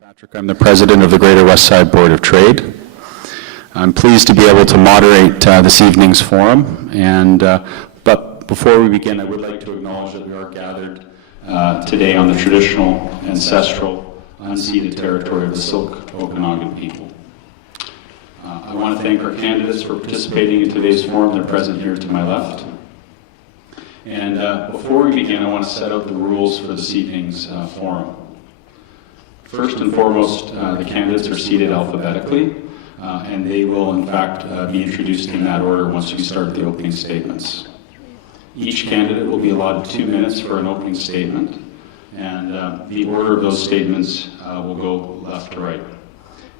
Patrick, I'm the president of the Greater Westside Board of Trade. I'm pleased to be able to moderate this evening's forum, but before we begin, I would like to acknowledge that we are gathered today on the traditional, ancestral, unceded territory of the Silk Okanagan people. I want to thank our candidates for participating in today's forum. They're present here to my left. And before we begin, I want to set out the rules for this evening's forum. First and foremost, the candidates are seated alphabetically, and they will, in fact, be introduced in that order once we start the opening statements. Each candidate will be allotted 2 minutes for an opening statement, and the order of those statements will go left to right.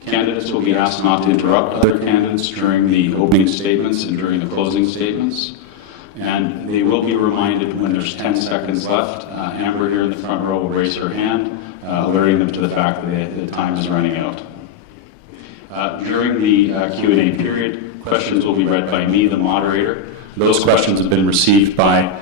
Candidates will be asked not to interrupt other candidates during the opening statements and during the closing statements, and they will be reminded when there's 10 seconds left. Amber here in the front row will raise her hand, alerting them to the fact that the time is running out. During the Q&A period, questions will be read by me, the moderator. Those questions have been received by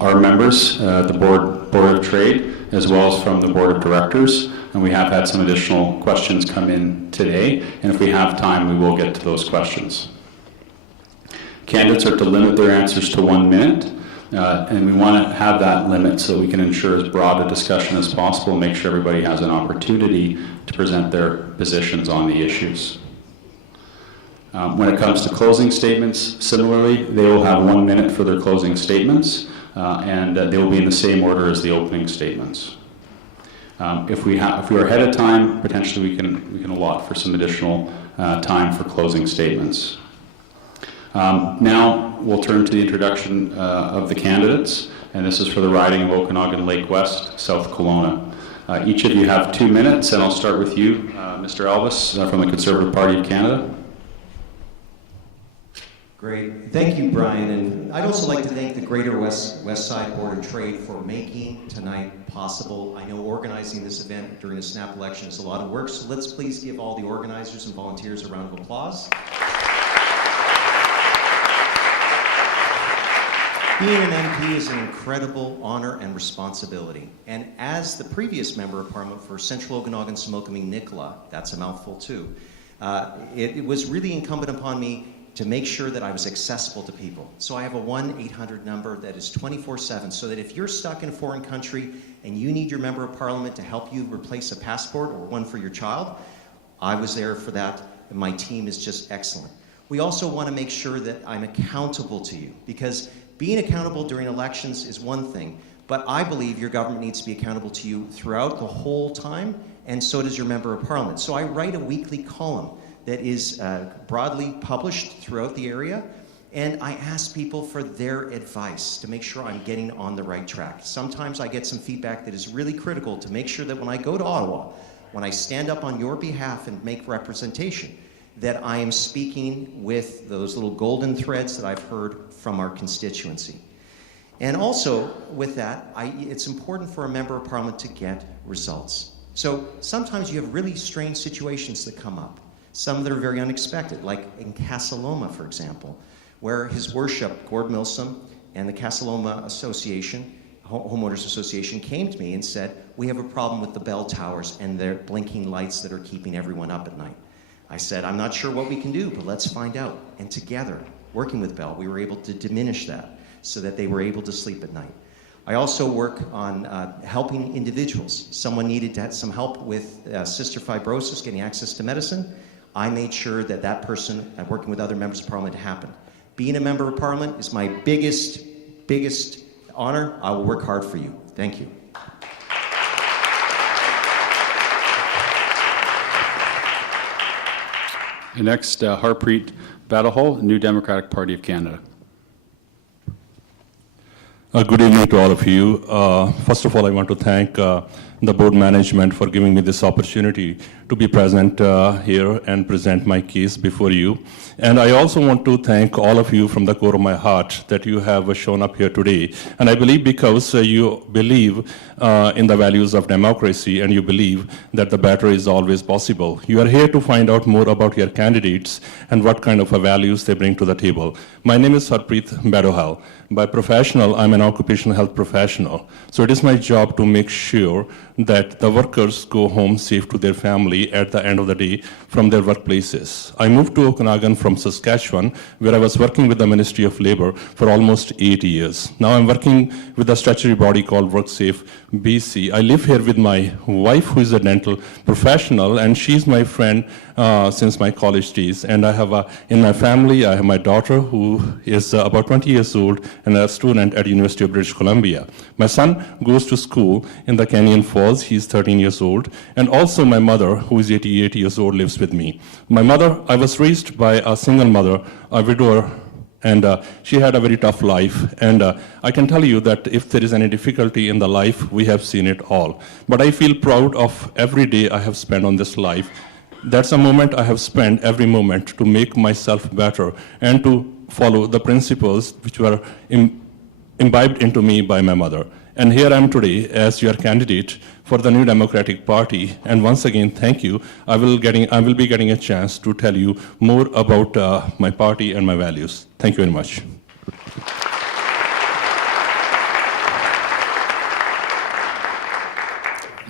our members, the Board of Trade, as well as from the Board of Directors, and we have had some additional questions come in today, and if we have time, we will get to those questions. Candidates are to limit their answers to 1 minute, and we want to have that limit so we can ensure as broad a discussion as possible and make sure everybody has an opportunity to present their positions on the issues. When it comes to closing statements, similarly, they will have 1 minute for their closing statements, and they will be in the same order as the opening statements. If we are ahead of time, potentially we can allot for some additional time for closing statements. Now we'll turn to the introduction of the candidates, and this is for the riding of Okanagan Lake West, South Kelowna. Each of you have 2 minutes, and I'll start with you, Mr. Elvis from the Conservative Party of Canada. Great. Thank you, Brian. And I'd also like to thank the Greater Westside Board of Trade for making tonight possible. I know organizing this event during a snap election is a lot of work, so let's please give all the organizers and volunteers a round of applause. Being an MP is an incredible honor and responsibility. And as the previous Member of Parliament for Central Okanagan Similkameen Nicola, that's a mouthful too, it was really incumbent upon me to make sure that I was accessible to people. So I have a 1-800 number that is 24/7, so that if you're stuck in a foreign country and you need your Member of Parliament to help you replace a passport or one for your child, I was there for that, and my team is just excellent. We also want to make sure that I'm accountable to you, because being accountable during elections is one thing, but I believe your government needs to be accountable to you throughout the whole time, and so does your Member of Parliament. So I write a weekly column that is broadly published throughout the area, and I ask people for their advice to make sure I'm getting on the right track. Sometimes I get some feedback that is really critical to make sure that when I go to Ottawa, when I stand up on your behalf and make representation, that I am speaking with those little golden threads that I've heard from our constituency. And also, with that, it's important for a Member of Parliament to get results. So sometimes you have really strange situations that come up. Some that are very unexpected, like in Kelowna, for example, where His Worship, Gord Milsom, and the Kelowna Association, Homeowners Association, came to me and said, we have a problem with the bell towers and their blinking lights that are keeping everyone up at night. I said, I'm not sure what we can do, but let's find out. And together, working with Bell, we were able to diminish that so that they were able to sleep at night. I also work on helping individuals. Someone needed to have some help with cystic fibrosis, getting access to medicine. I made sure that that person, working with other members of Parliament, happened. Being a Member of Parliament is my biggest honor. I will work hard for you. Thank you. And next, Harpreet Badahol, New Democratic Party of Canada. Good evening to all of you. First of all, I want to thank the board management for giving me this opportunity to be present here and present my case before you. And I also want to thank all of you from the core of my heart that you have shown up here today. And I believe because you believe in the values of democracy and you believe that the better is always possible. You are here to find out more about your candidates and what kind of values they bring to the table. My name is Harpreet Badahol. By professional, I'm an occupational health professional. So it is my job to make sure that the workers go home safe to their family at the end of the day from their workplaces. I moved to Okanagan from Saskatchewan, where I was working with the Ministry of Labor for almost 8 years. Now I'm working with a statutory body called WorkSafe BC. I live here with my wife, who is a dental professional, and she's my friend since my college days. And I have in my family, I have my daughter, who is about 20 years old and a student at University of British Columbia. My son goes to school in the Canyon Falls. He's 13 years old. And also my mother, who is 88 years old, lives with me. My mother, I was raised by a single mother, a widower, and she had a very tough life. And I can tell you that if there is any difficulty in the life, we have seen it all. But I feel proud of every day I have spent on this life. That's a moment I have spent every moment to make myself better and to follow the principles which were imbibed into me by my mother. And here I am today as your candidate for the New Democratic Party. And once again, thank you. I will be getting a chance to tell you more about my party and my values. Thank you very much.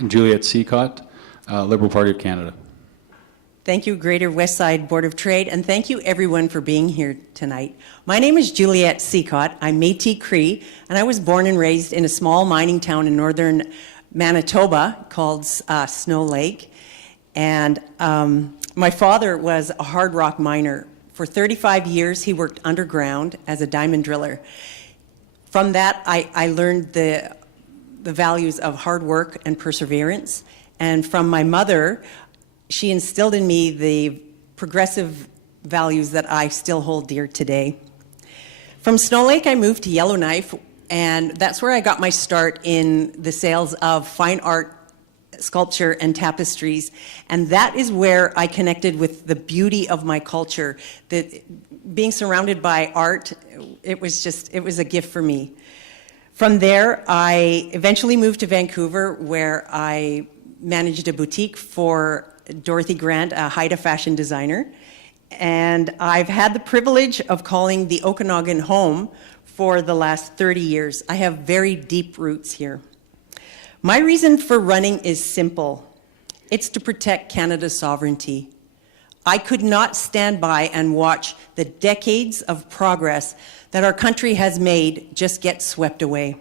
Juliette Seacott, Liberal Party of Canada. Thank you, Greater Westside Board of Trade, and thank you everyone for being here tonight. My name is Juliette Seacott. I'm Métis Cree, and I was born and raised in a small mining town in northern Manitoba called Snow Lake. And my father was a hard rock miner. For 35 years, he worked underground as a diamond driller. From that, I learned the values of hard work and perseverance. And from my mother, she instilled in me the progressive values that I still hold dear today. From Snow Lake, I moved to Yellowknife, and that's where I got my start in the sales of fine art, sculpture, and tapestries. And that is where I connected with the beauty of my culture. That being surrounded by art, it was a gift for me. From there, I eventually moved to Vancouver, where I managed a boutique for Dorothy Grant, a Haida fashion designer. And I've had the privilege of calling the Okanagan home for the last 30 years. I have very deep roots here. My reason for running is simple. It's to protect Canada's sovereignty. I could not stand by and watch the decades of progress that our country has made just get swept away.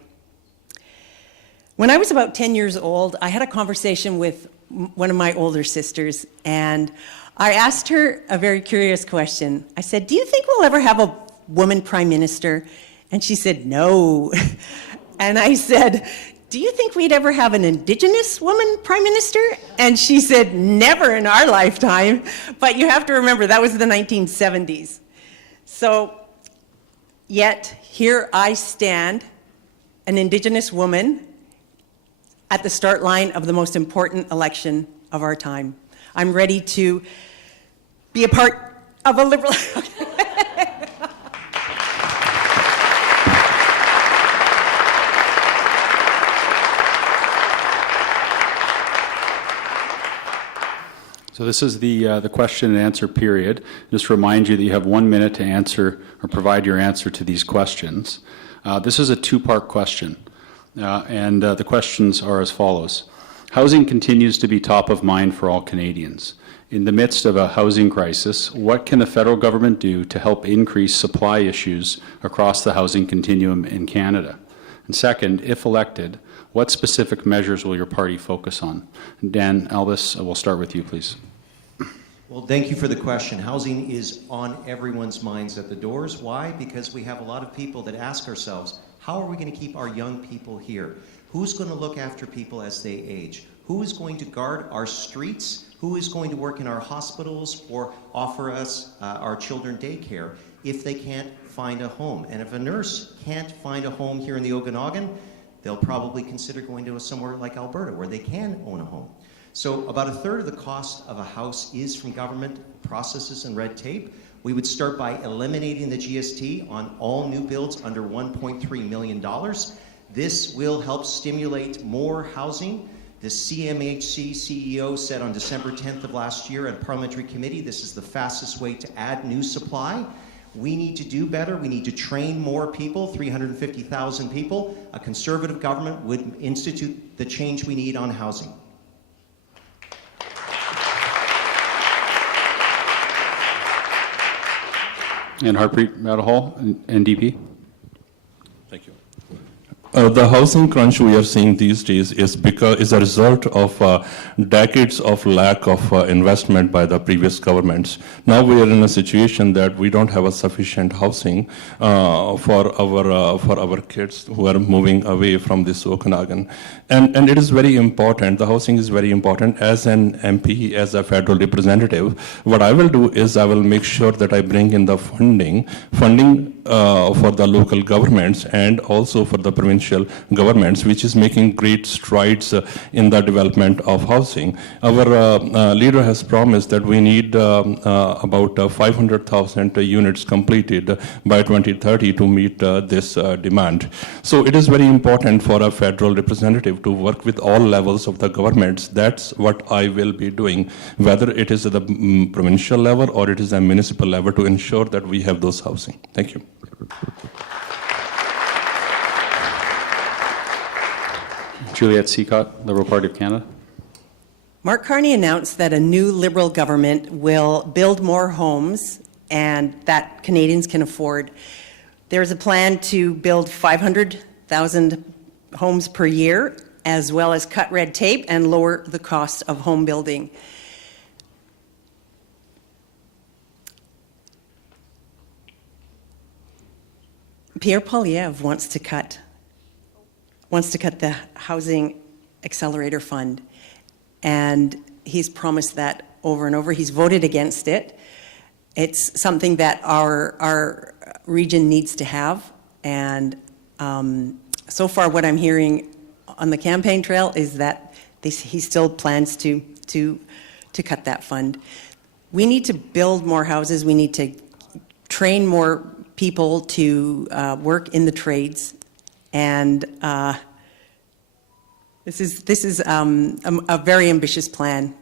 When I was about 10 years old, I had a conversation with one of my older sisters, and I asked her a very curious question. I said, "Do you think we'll ever have a woman prime minister?" And she said, "No." And I said, "Do you think we'd ever have an Indigenous woman prime minister?" And she said, "Never in our lifetime." But you have to remember, that was the 1970s. So, yet, here I stand, an Indigenous woman, at the start line of the most important election of our time. I'm ready to be a part of a liberal... So this is the question and answer period. Just remind you that you have 1 minute to answer or provide your answer to these questions. This is a two-part question. And the questions are as follows. Housing continues to be top of mind for all Canadians. In the midst of a housing crisis, what can the federal government do to help increase supply issues across the housing continuum in Canada? And second, if elected, what specific measures will your party focus on? Dan Albus, we'll start with you, please. Well, thank you for the question. Housing is on everyone's minds at the doors. Why? Because we have a lot of people that ask ourselves, how are we going to keep our young people here? Who's going to look after people as they age? Who is going to guard our streets? Who is going to work in our hospitals or offer us our children daycare if they can't find a home? And if a nurse can't find a home here in the Okanagan, they'll probably consider going to somewhere like Alberta where they can own a home. So about a third of the cost of a house is from government processes and red tape. We would start by eliminating the GST on all new builds under $1.3 million. This will help stimulate more housing. The CMHC CEO said on December 10th of last year at a parliamentary committee, this is the fastest way to add new supply. We need to do better. We need to train more people, 350,000 people. A conservative government would institute the change we need on housing. And Harpreet Radahal, NDP. Thank you. The housing crunch we are seeing these days is a result of decades of lack of investment by the previous governments. Now we are in a situation that we don't have a sufficient housing for our kids who are moving away from this Okanagan, and it is very important. The housing is very important. As an MP, as a federal representative, what I will do is I will make sure that I bring in the funding for the local governments and also for the provincial governments, which is making great strides in the development of housing. Our leader has promised that we need about 500,000 units completed by 2030 to meet this demand. So it is very important for a federal representative to work with all levels of the governments. That's what I will be doing, whether it is at the provincial level or it is a municipal level, to ensure that we have those housing. Thank you. Juliette Seacott, Liberal Party of Canada. Mark Carney announced that a new Liberal government will build more homes and that Canadians can afford. There is a plan to build 500,000 homes per year, as well as cut red tape and lower the cost of home building. Pierre Poilievre wants to cut the Housing Accelerator Fund, and he's promised that over and over. He's voted against it. It's something that our region needs to have, and so far what I'm hearing on the campaign trail is that he still plans to cut that fund. We need to build more houses. We need to train more people to work in the trades, and this is a very ambitious plan.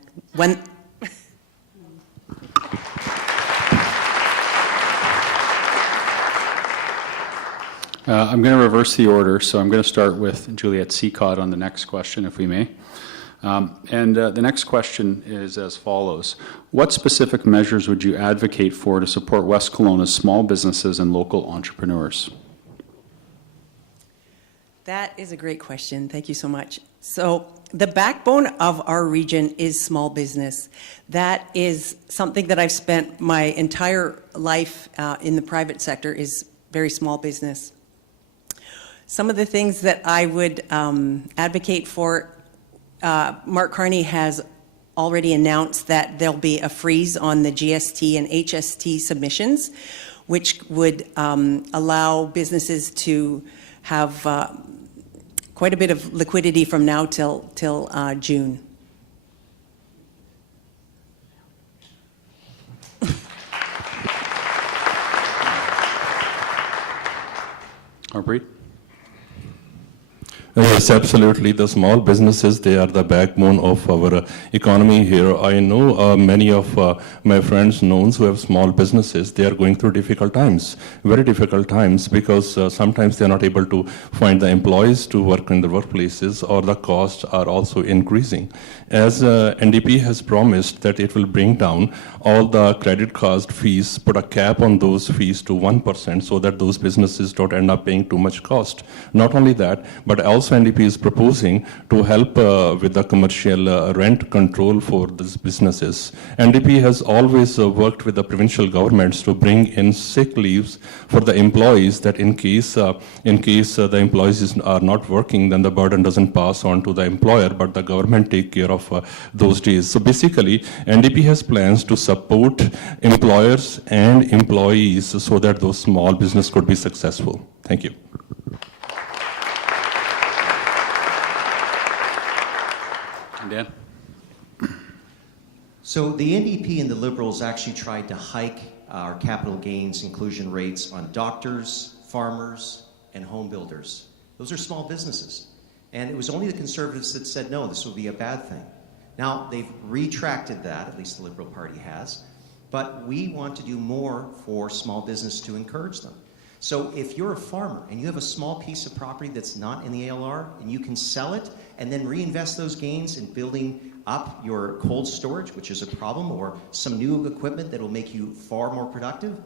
I'm going to reverse the order, so I'm going to start with Juliette Seacott on the next question, if we may. The next question is as follows. What specific measures would you advocate for to support West Kelowna's small businesses and local entrepreneurs? That is a great question. Thank you so much. So the backbone of our region is small business. That is something that I've spent my entire life in the private sector, is very small business. Some of the things that I would advocate for, Mark Carney has already announced that there'll be a freeze on the GST and HST submissions, which would allow businesses to have quite a bit of liquidity from now till June. Harpreet? Yes, absolutely. The small businesses, they are the backbone of our economy here. I know many of my friends, knowns who have small businesses, they are going through difficult times, very difficult times, because sometimes they are not able to find the employees to work in the workplaces, or the costs are also increasing. As NDP has promised that it will bring down all the credit card fees, put a cap on those fees to 1%, so that those businesses don't end up paying too much cost. Not only that, but also NDP is proposing to help with the commercial rent control for these businesses. NDP has always worked with the provincial governments to bring in sick leaves for the employees, that in case the employees are not working, then the burden doesn't pass on to the employer, but the government take care of those days. So basically, NDP has plans to support employers and employees so that those small business could be successful. Thank you. Dan? So the NDP and the Liberals actually tried to hike our capital gains inclusion rates on doctors, farmers, and home builders. Those are small businesses. And it was only the Conservatives that said, no, this would be a bad thing. Now, they've retracted that, at least the Liberal Party has, but we want to do more for small business to encourage them. So if you're a farmer and you have a small piece of property that's not in the ALR and you can sell it and then reinvest those gains in building up your cold storage, which is a problem, or some new equipment that will make you far more productive,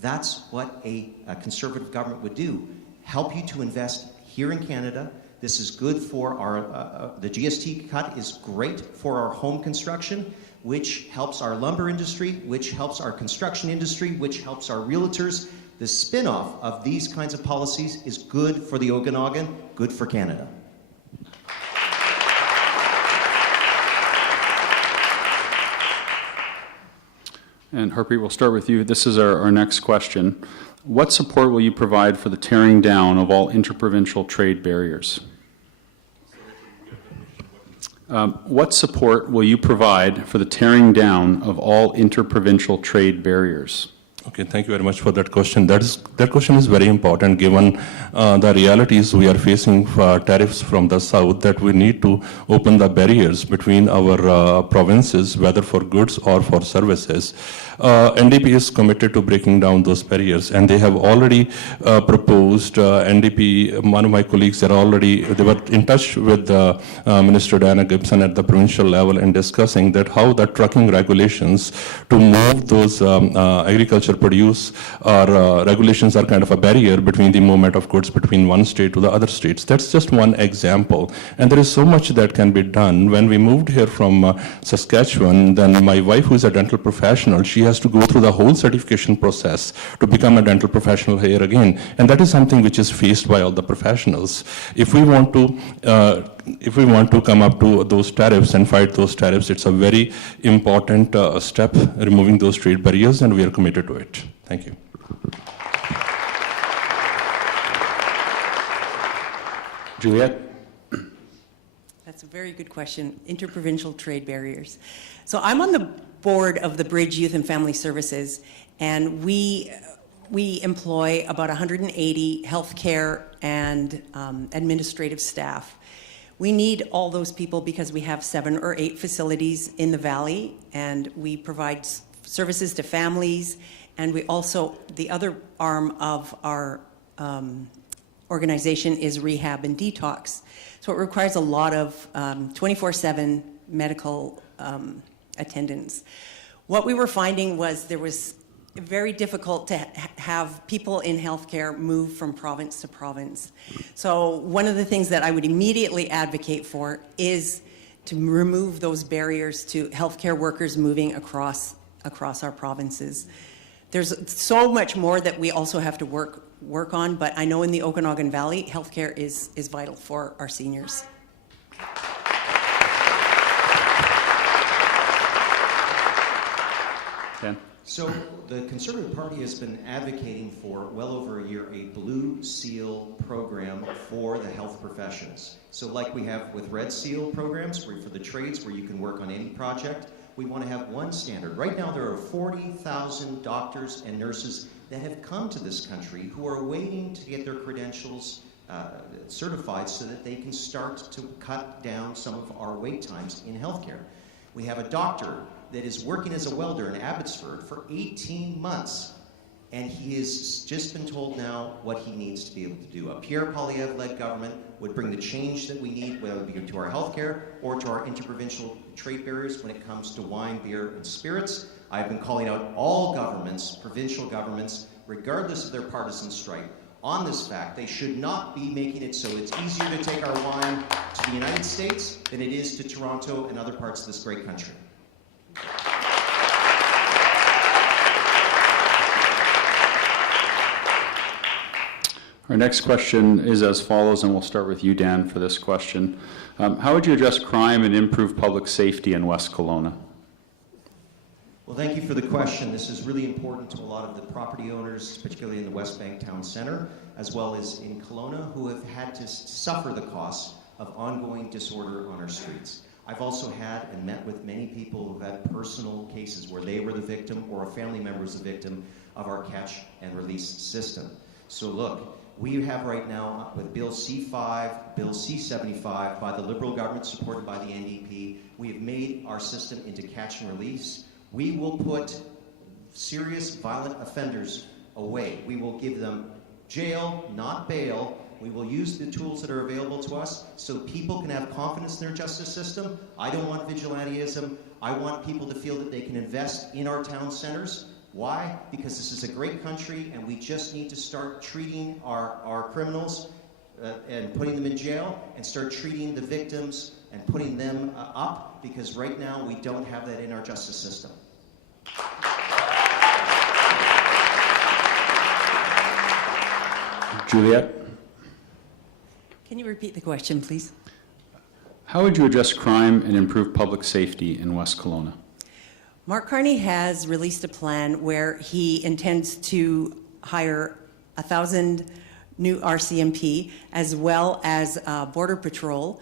that's what a conservative government would do. Help you to invest here in Canada. This is good for our, the GST cut is great for our home construction, which helps our lumber industry, which helps our construction industry, which helps our realtors. The spin-off of these kinds of policies is good for the Okanagan, good for Canada. And Harpreet, we'll start with you. This is our next question. What support will you provide for the tearing down of all interprovincial trade barriers? What support will you provide for the tearing down of all interprovincial trade barriers? Okay, thank you very much for that question. That question is very important given the realities we are facing for tariffs from the south, that we need to open the barriers between our provinces, whether for goods or for services. NDP is committed to breaking down those barriers, and they have already proposed, NDP, one of my colleagues, they were in touch with Minister Diana Gibson at the provincial level and discussing that how the trucking regulations to move those agriculture produce regulations are kind of a barrier between the movement of goods between one state to the other states. That's just one example. And there is so much that can be done. When we moved here from Saskatchewan, then my wife, who is a dental professional, she has to go through the whole certification process to become a dental professional here again. And that is something which is faced by all the professionals. If we want to come up to those tariffs and fight those tariffs, it's a very important step, removing those trade barriers, and we are committed to it. Thank you. Juliette? That's a very good question. Interprovincial trade barriers. So I'm on the board of the Bridge Youth and Family Services, and we employ about 180 healthcare and administrative staff. We need all those people because we have 7 or 8 facilities in the valley, and we provide services to families, and we also, the other arm of our organization is rehab and detox. So it requires a lot of 24/7 medical attendance. What we were finding was there was very difficult to have people in healthcare move from province to province. So one of the things that I would immediately advocate for is to remove those barriers to healthcare workers moving across our provinces. There's so much more that we also have to work on, but I know in the Okanagan Valley, healthcare is vital for our seniors. Dan? So the Conservative Party has been advocating for well over a year a Blue Seal program for the health professions. So like we have with Red Seal programs for the trades where you can work on any project, we want to have one standard. Right now there are 40,000 doctors and nurses that have come to this country who are waiting to get their credentials certified so that they can start to cut down some of our wait times in healthcare. We have a doctor that is working as a welder in Abbotsford for 18 months, and he has just been told now what he needs to be able to do. A Pierre Poilievre-led government would bring the change that we need, whether it be to our healthcare or to our interprovincial trade barriers when it comes to wine, beer, and spirits. I've been calling out all governments, provincial governments, regardless of their partisan stripe, on this fact. They should not be making it so it's easier to take our wine to the United States than it is to Toronto and other parts of this great country. Our next question is as follows, and we'll start with you, Dan, for this question. How would you address crime and improve public safety in West Kelowna? Well, thank you for the question. This is really important to a lot of the property owners, particularly in the West Bank Town Centre, as well as in Kelowna, who have had to suffer the costs of ongoing disorder on our streets. I've also had and met with many people who've had personal cases where they were the victim or a family member was the victim of our catch and release system. So look, we have right now with Bill C5, Bill C75 by the Liberal government supported by the NDP, we have made our system into catch and release. We will put serious violent offenders away. We will give them jail, not bail. We will use the tools that are available to us so people can have confidence in their justice system. I don't want vigilantism. I want people to feel that they can invest in our town centers. Why? Because this is a great country and we just need to start treating our criminals and putting them in jail and start treating the victims and putting them up, because right now we don't have that in our justice system. Juliet, Can you repeat the question, please? how would you address crime and improve public safety in West Kelowna? Mark Carney has released a plan where he intends to hire 1,000 new RCMP as well as Border Patrol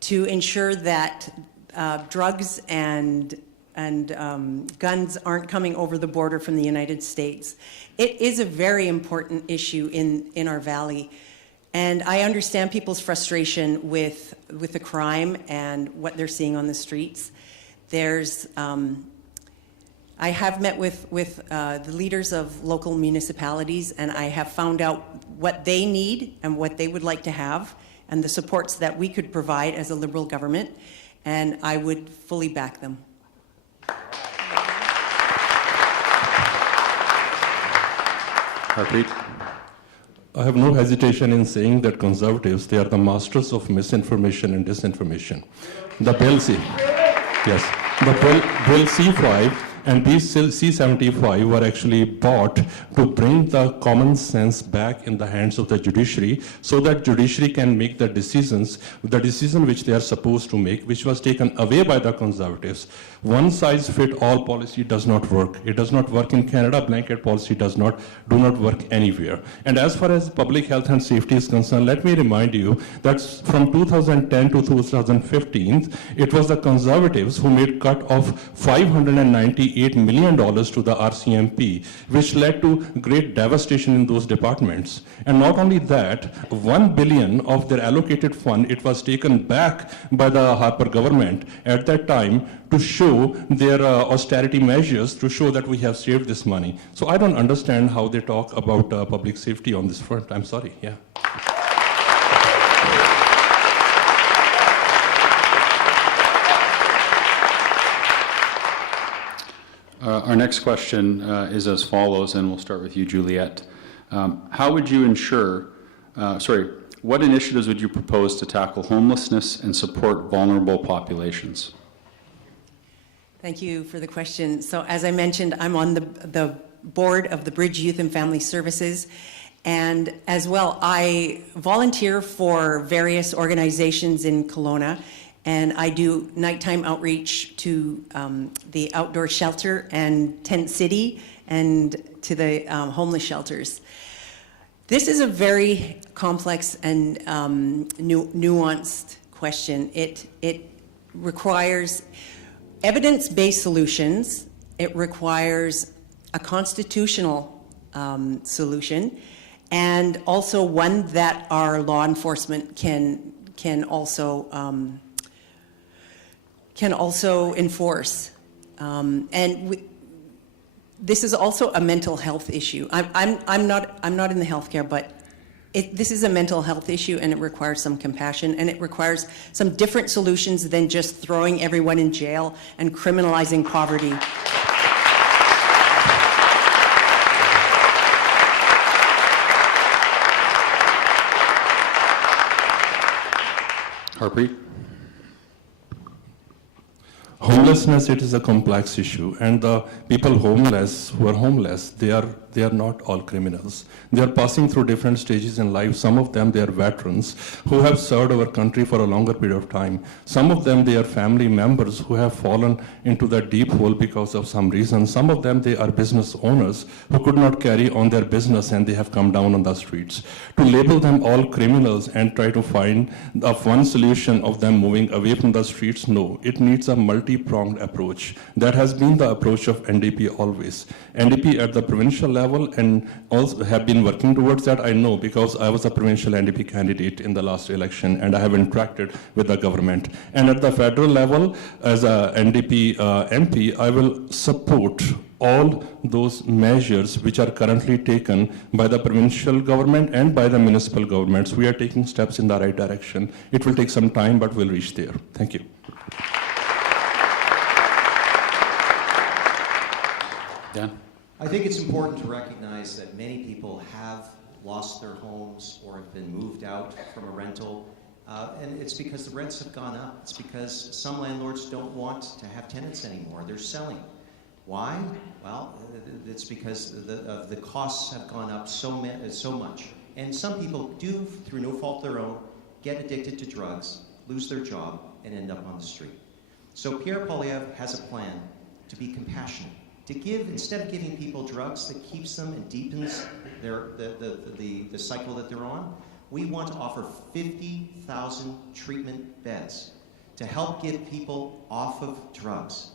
to ensure that drugs and guns aren't coming over the border from the United States. It is a very important issue in our valley. And I understand people's frustration with the crime and what they're seeing on the streets. I have met with the leaders of local municipalities, and I have found out what they need and what they would like to have and the supports that we could provide as a Liberal government, and I would fully back them. Harpreet? I have no hesitation in saying that Conservatives, they are the masters of misinformation and disinformation. The Bill C, yes, the Bill C5 and these C75 were actually bought to bring the common sense back in the hands of the judiciary so that judiciary can make the decision which they are supposed to make, which was taken away by the Conservatives. One size fit all policy does not work. It does not work in Canada. Blanket policy do not work anywhere. And as far as public health and safety is concerned, let me remind you that from 2010 to 2015, it was the Conservatives who made cut of $598 million to the RCMP, which led to great devastation in those departments. And not only that, $1 billion of their allocated fund, it was taken back by the Harper government at that time to show their austerity measures, to show that we have saved this money. So I don't understand how they talk about public safety on this front. I'm sorry, yeah. Our next question is as follows, and we'll start with you, Juliet. How would you ensure, what initiatives would you propose to tackle homelessness and support vulnerable populations? Thank you for the question. So as I mentioned, I'm on the board of the Bridge Youth and Family Services, and as well, I volunteer for various organizations in Kelowna, and I do nighttime outreach to the outdoor shelter and Tent City and to the homeless shelters. This is a very complex and nuanced question. It requires evidence-based solutions. It requires a constitutional solution, and also one that our law enforcement can also enforce. This is also a mental health issue. I'm not in the healthcare, but this is a mental health issue, and it requires some compassion, and it requires some different solutions than just throwing everyone in jail and criminalizing poverty. Harpreet? Homelessness, it is a complex issue, and the people who are homeless, they are not all criminals. They are passing through different stages in life. Some of them, they are veterans who have served our country for a longer period of time. Some of them, they are family members who have fallen into that deep hole because of some reason. Some of them, they are business owners who could not carry on their business and they have come down on the streets. To label them all criminals and try to find one solution of them moving away from the streets, no. It needs a multi-pronged approach. That has been the approach of NDP always. NDP at the provincial level level and also have been working towards that. I know because I was a provincial NDP candidate in the last election and I have interacted with the government. And at the federal level, as a NDP MP, I will support all those measures which are currently taken by the provincial government and by the municipal governments. We are taking steps in the right direction. It will take some time, but we'll reach there. Thank you. Dan? I think it's important to recognize that many people have lost their homes or have been moved out from a rental, and it's because the rents have gone up. It's because some landlords don't want to have tenants anymore. They're selling. Why? Well, it's because the costs have gone up so much. And some people do, through no fault of their own, get addicted to drugs, lose their job, and end up on the street. So Pierre Poilievre has a plan to be compassionate, to give, instead of giving people drugs that keeps them and deepens the cycle that they're on, we want to offer 50,000 treatment beds to help get people off of drugs.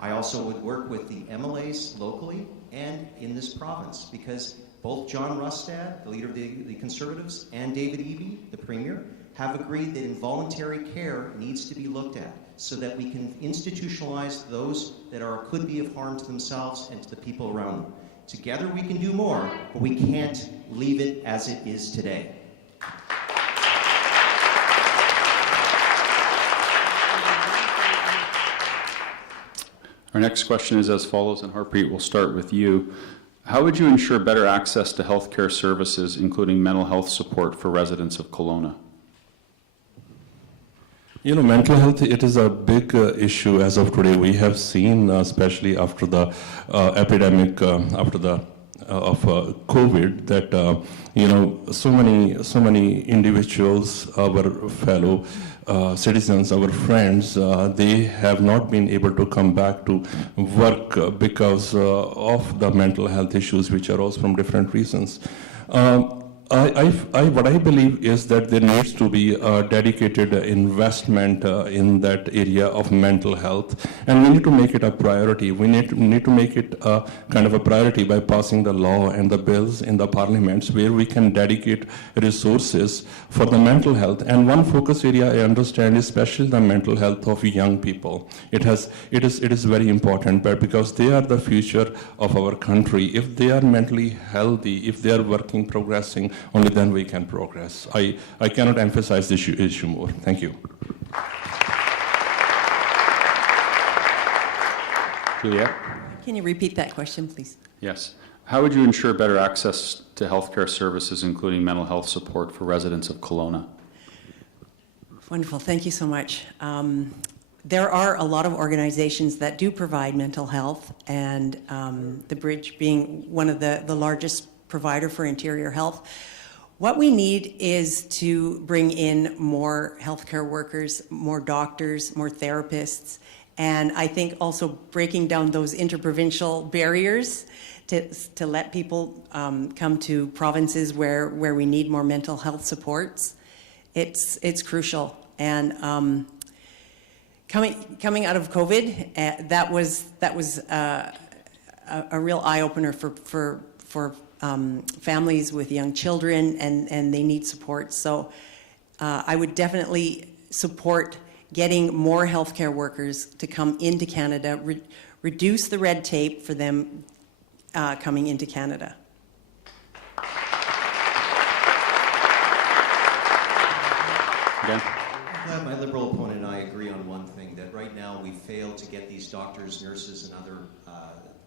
I also would work with the MLAs locally and in this province, because both John Rustad, the leader of the Conservatives, and David Eby, the Premier, have agreed that involuntary care needs to be looked at so that we can institutionalize those that could be of harm to themselves and to the people around them. Together we can do more, but we can't leave it as it is today. Our next question is as follows, and Harpreet, we'll start with you. How would you ensure better access to healthcare services, including mental health support for residents of Kelowna? You know, mental health, it is a big issue as of today. We have seen, especially after the epidemic, of COVID, that so many individuals, our fellow citizens, our friends, they have not been able to come back to work because of the mental health issues which arose from different reasons. What I believe is that there needs to be a dedicated investment in that area of mental health, and we need to make it a priority. We need to make it a kind of a priority by passing the law and the bills in the parliaments where we can dedicate resources for the mental health. And one focus area I understand is especially the mental health of young people. It is very important, but because they are the future of our country. If they are mentally healthy, if they are working, progressing, only then we can progress. I cannot emphasize this issue more. Thank you. Juliette? Can you repeat that question, please? Yes. How would you ensure better access to healthcare services, including mental health support for residents of Kelowna? Wonderful. Thank you so much. There are a lot of organizations that do provide mental health, and the Bridge being one of the largest provider for interior health. What we need is to bring in more healthcare workers, more doctors, more therapists, and I think also breaking down those interprovincial barriers to let people come to provinces where we need more mental health supports. It's crucial. And coming out of COVID, that was a real eye opener for families with young children, and they need support. So I would definitely support getting more healthcare workers to come into Canada, reduce the red tape for them coming into Canada. Again? I'm glad my Liberal opponent and I agree on one thing, that right now we fail to get these doctors, nurses, and other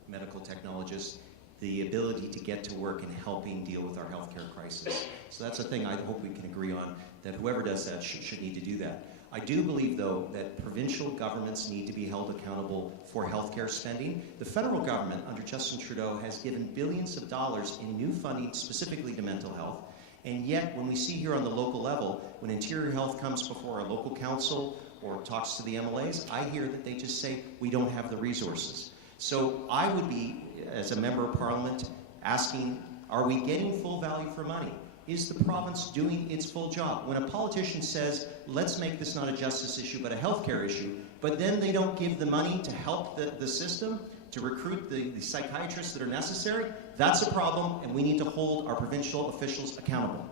medical technologists the ability to get to work in helping deal with our healthcare crisis. So that's a thing I hope we can agree on, that whoever does that should need to do that. I do believe, though, that provincial governments need to be held accountable for healthcare spending. The federal government, under Justin Trudeau, has given billions of dollars in new funding specifically to mental health. And yet, when we see here on the local level, when Interior Health comes before a local council or talks to the MLAs, I hear that they just say, we don't have the resources. So I would be, as a member of Parliament, asking, are we getting full value for money? Is the province doing its full job? When a politician says, let's make this not a justice issue but a healthcare issue, but then they don't give the money to help the system, to recruit the psychiatrists that are necessary, that's a problem, and we need to hold our provincial officials accountable.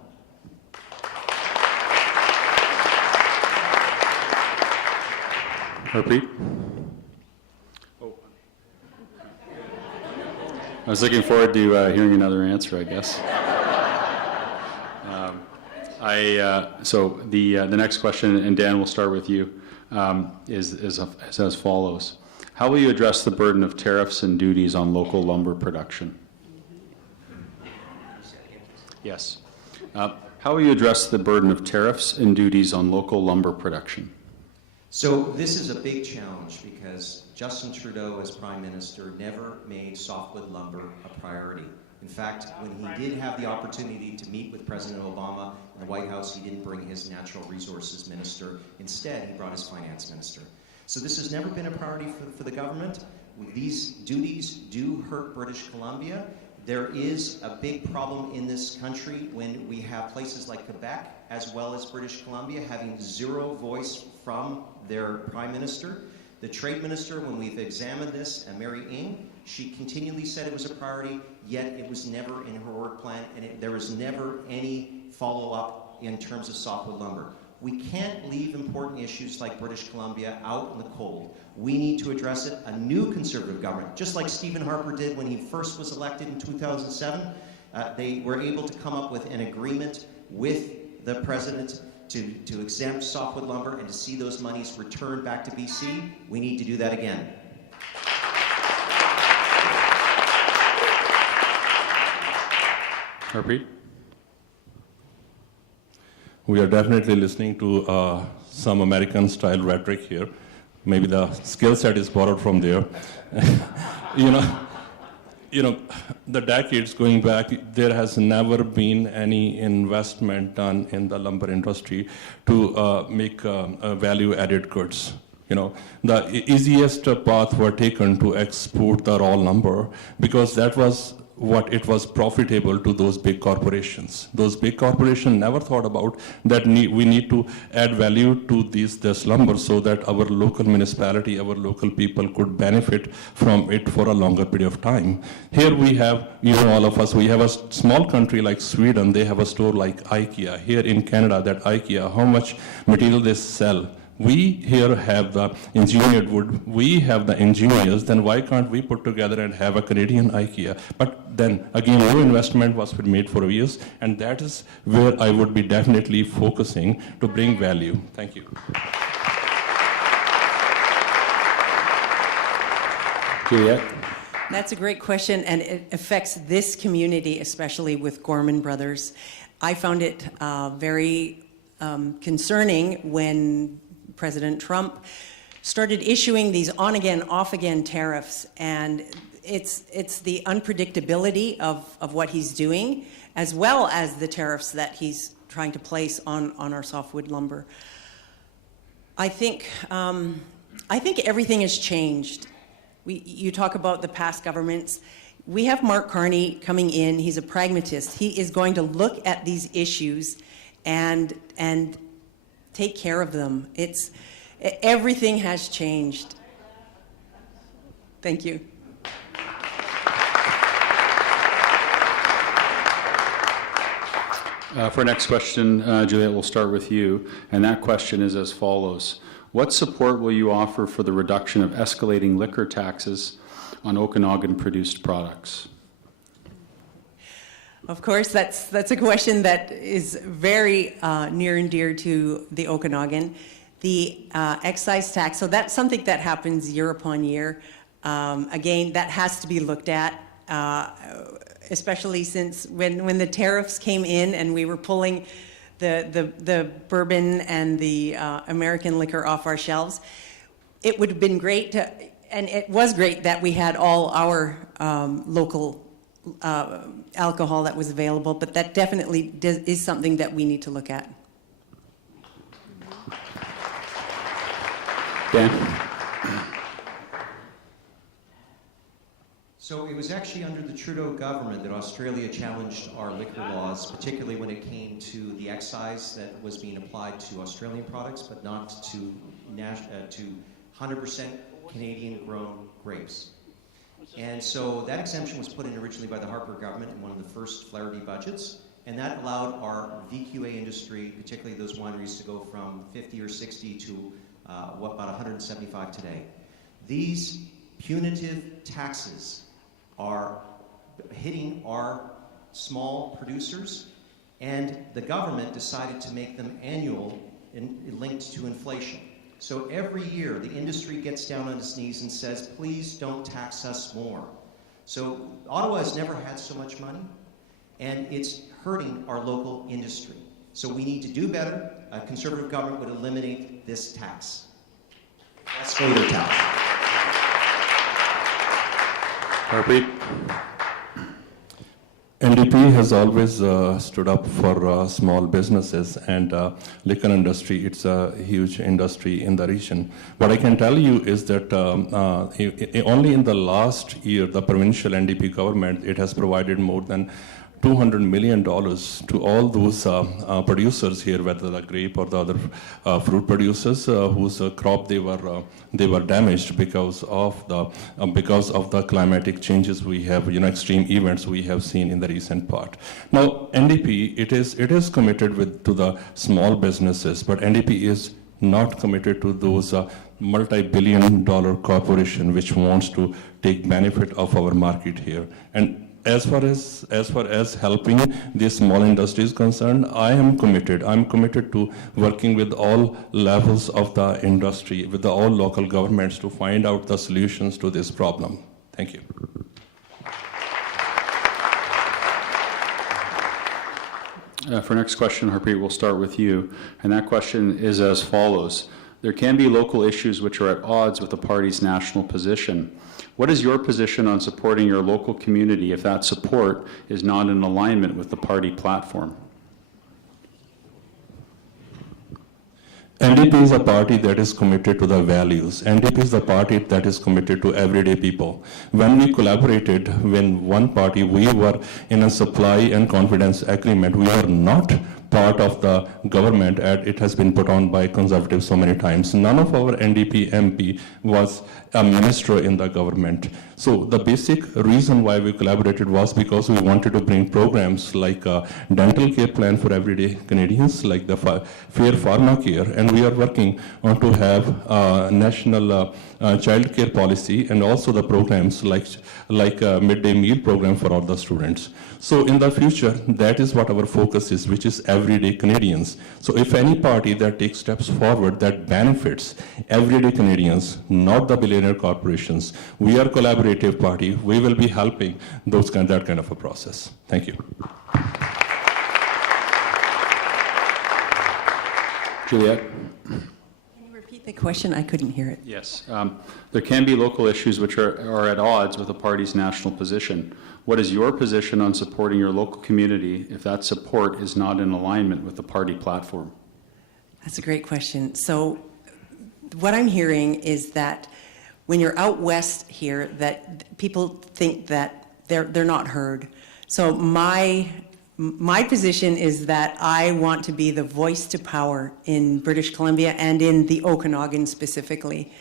Harpreet? I was looking forward to hearing another answer, I guess. So the next question, and Dan, we'll start with you, is as follows. How will you address the burden of tariffs and duties on local lumber production? Yes. How will you address the burden of tariffs and duties on local lumber production? So this is a big challenge because Justin Trudeau, as Prime Minister, never made softwood lumber a priority. In fact, when he did have the opportunity to meet with President Obama in the White House, he didn't bring his natural resources minister. Instead, he brought his finance minister. So this has never been a priority for the government. These duties do hurt British Columbia. There is a big problem in this country when we have places like Quebec as well as British Columbia having zero voice from their Prime Minister. The Trade Minister, when we've examined this, and Mary Ng, she continually said it was a priority, yet it was never in her work plan, and there was never any follow-up in terms of softwood lumber. We can't leave important issues like British Columbia out in the cold. We need to address it. A new Conservative government, just like Stephen Harper did when he first was elected in 2007, they were able to come up with an agreement with the President to exempt softwood lumber and to see those monies returned back to BC. We need to do that again. Harpreet? We are definitely listening to some American-style rhetoric here. Maybe the skill set is borrowed from there. The decades going back, there has never been any investment done in the lumber industry to make value-added goods. The easiest path were taken to export the raw lumber because that was what it was profitable to those big corporations. Those big corporations never thought about that we need to add value to this lumber so that our local municipality, our local people could benefit from it for a longer period of time. Here we have, all of us, we have a small country like Sweden, they have a store like IKEA. Here in Canada, that IKEA, how much material they sell. We here have the engineered wood, we have the engineers, then why can't we put together and have a Canadian IKEA? But then again, no investment was made for years, and that is where I would be definitely focusing to bring value. Thank you. Juliet? That's a great question, and it affects this community, especially with Gorman Brothers. I found it very concerning when President Trump started issuing these on-again, off-again tariffs, and it's the unpredictability of what he's doing, as well as the tariffs that he's trying to place on our softwood lumber. I think everything has changed. You talk about the past governments. We have Mark Carney coming in. He's a pragmatist. He is going to look at these issues and take care of them. Everything has changed. Thank you. For our next question, Juliet, we'll start with you, and that question is as follows. What support will you offer for the reduction of escalating liquor taxes on Okanagan-produced products? Of course, that's a question that is very near and dear to the Okanagan. The excise tax, so that's something that happens year upon year. Again, that has to be looked at, especially since when the tariffs came in and we were pulling the bourbon and the American liquor off our shelves. It would have been great and it was great that we had all our local alcohol that was available, but that definitely is something that we need to look at. Dan? So it was actually under the Trudeau government that Australia challenged our liquor laws, particularly when it came to the excise that was being applied to Australian products, but not to 100% Canadian-grown grapes. And so that exemption was put in originally by the Harper government in one of the first Flaherty budgets, and that allowed our VQA industry, particularly those wineries, to go from 50 or 60 to about 175 today. These punitive taxes are hitting our small producers, and the government decided to make them annual and linked to inflation. So every year, the industry gets down on its knees and says, please don't tax us more. So Ottawa has never had so much money, and it's hurting our local industry. So we need to do better. A Conservative government would eliminate this tax. Escalator tax. Harpreet? NDP has always stood up for small businesses, and liquor industry, it's a huge industry in the region. What I can tell you is that only in the last year, the provincial NDP government, it has provided more than $200 million to all those producers here, whether the grape or the other fruit producers whose crop they were damaged because of the climatic changes we have, extreme events we have seen in the recent part. Now, NDP it is committed to the small businesses, but NDP is not committed to those multi-billion-dollar corporation which wants to take benefit of our market here. And as far as helping the small industry is concerned, I am committed. I'm committed to working with all levels of the industry, with all local governments to find out the solutions to this problem. Thank you. For next question, Harpreet, we'll start with you. And that question is as follows. There can be local issues which are at odds with the party's national position. What is your position on supporting your local community if that support is not in alignment with the party platform? NDP is a party that is committed to the values. NDP is the party that is committed to everyday people. When we collaborated with one party, we were in a supply and confidence agreement. We are not part of the government, and it has been put on by Conservatives so many times. None of our NDP MP was a minister in the government. So the basic reason why we collaborated was because we wanted to bring programs like a dental care plan for everyday Canadians, like the fair pharma care, and we are working on to have a national child care policy, and also the programs like a midday meal program for all the students. So in the future, that is what our focus is, which is everyday Canadians. So if any party that takes steps forward that benefits everyday Canadians, not the billionaire corporations, we are a collaborative party. We will be helping that kind of a process. Thank you. Juliette? Can you repeat the question? I couldn't hear it. Yes. There can be local issues which are at odds with the party's national position. What is your position on supporting your local community if that support is not in alignment with the party platform? That's a great question. So what I'm hearing is that when you're out west here, that people think that they're not heard. So my position is that I want to be the voice to power in British Columbia and in the Okanagan specifically.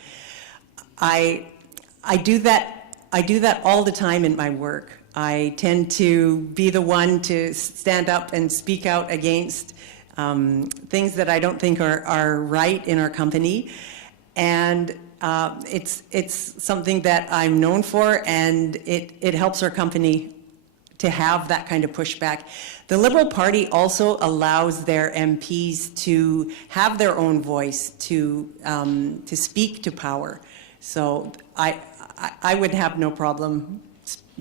I do that all the time in my work. I tend to be the one to stand up and speak out against things that I don't think are right in our company. And it's something that I'm known for, and it helps our company to have that kind of pushback. The Liberal Party also allows their MPs to have their own voice, to speak to power. So I would have no problem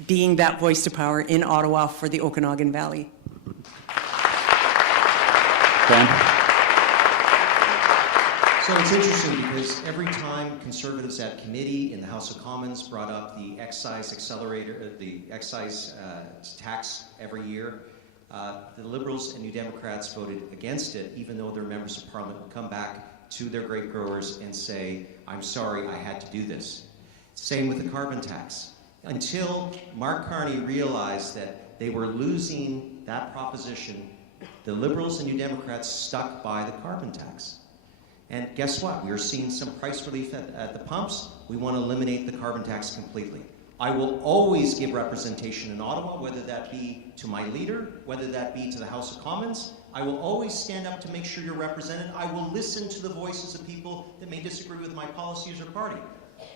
being that voice to power in Ottawa for the Okanagan Valley. Ben? So it's interesting because every time Conservatives at committee in the House of Commons brought up the excise accelerator, the excise tax every year, the Liberals and New Democrats voted against it, even though their members of Parliament would come back to their grape growers and say, I'm sorry, I had to do this. Same with the carbon tax. Until Mark Carney realized that they were losing that proposition, the Liberals and New Democrats stuck by the carbon tax. And guess what? We are seeing some price relief at the pumps. We want to eliminate the carbon tax completely. I will always give representation in Ottawa, whether that be to my leader, whether that be to the House of Commons. I will always stand up to make sure you're represented. I will listen to the voices of people that may disagree with my policies or party.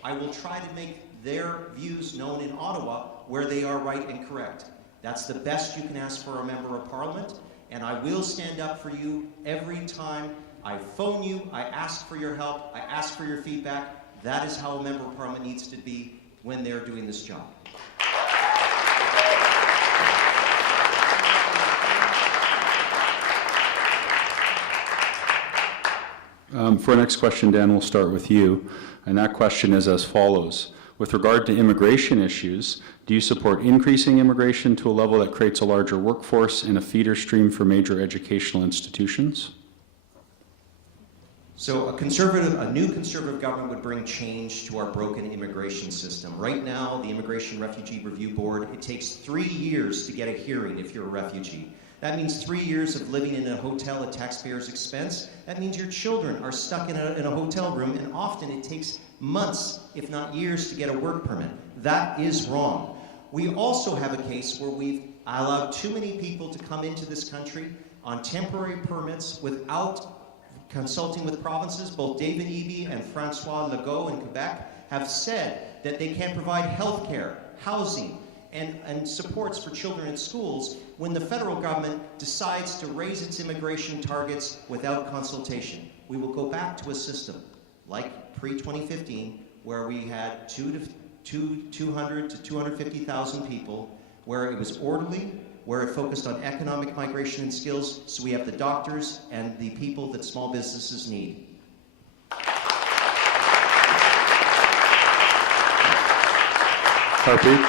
I will try to make their views known in Ottawa where they are right and correct. That's the best you can ask for a member of parliament, and I will stand up for you every time I phone you, I ask for your help, I ask for your feedback. That is how a member of parliament needs to be when they're doing this job. For our next question, Dan, we'll start with you. And that question is as follows. With regard to immigration issues, do you support increasing immigration to a level that creates a larger workforce and a feeder stream for major educational institutions? So a new conservative government would bring change to our broken immigration system. Right now, the Immigration Refugee Review Board, it takes 3 years to get a hearing if you're a refugee. That means 3 years of living in a hotel at taxpayers' expense. That means your children are stuck in a hotel room, and often it takes months, if not years, to get a work permit. That is wrong. We also have a case where we've allowed too many people to come into this country on temporary permits without consulting with provinces. Both David Eby and Francois Legault in Quebec have said that they can't provide health care, housing, and supports for children in schools when the federal government decides to raise its immigration targets without consultation. We will go back to a system like pre-2015 where we had 200 to 250,000 people, where it was orderly, where it focused on economic migration and skills, so we have the doctors and the people that small businesses need. Harpreet?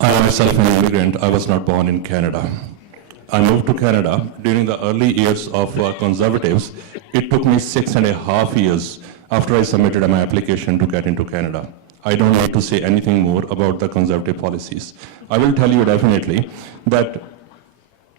I am myself an immigrant. I was not born in Canada. I moved to Canada during the early years of Conservatives. It took me 6.5 years after I submitted my application to get into Canada. I don't need to say anything more about the Conservative policies. I will tell you definitely that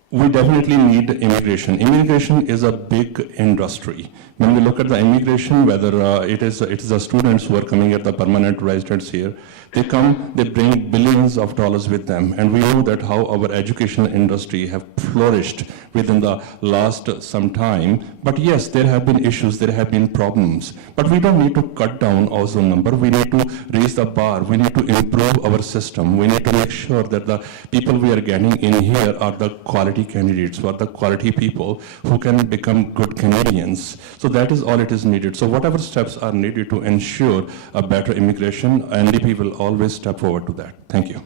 we definitely need immigration. Immigration is a big industry. When we look at the immigration, whether it is the students who are coming at the permanent residents here, they come, they bring billions of dollars with them, and we know that how our educational industry have flourished within the last some time. But yes, there have been issues, there have been problems, but we don't need to cut down also number. We need to raise the bar. We need to improve our system. We need to make sure that the people we are getting in here are the quality candidates, who are the quality people who can become good Canadians. So that is all it is needed. So whatever steps are needed to ensure a better immigration, NDP will always step forward to that. Thank you.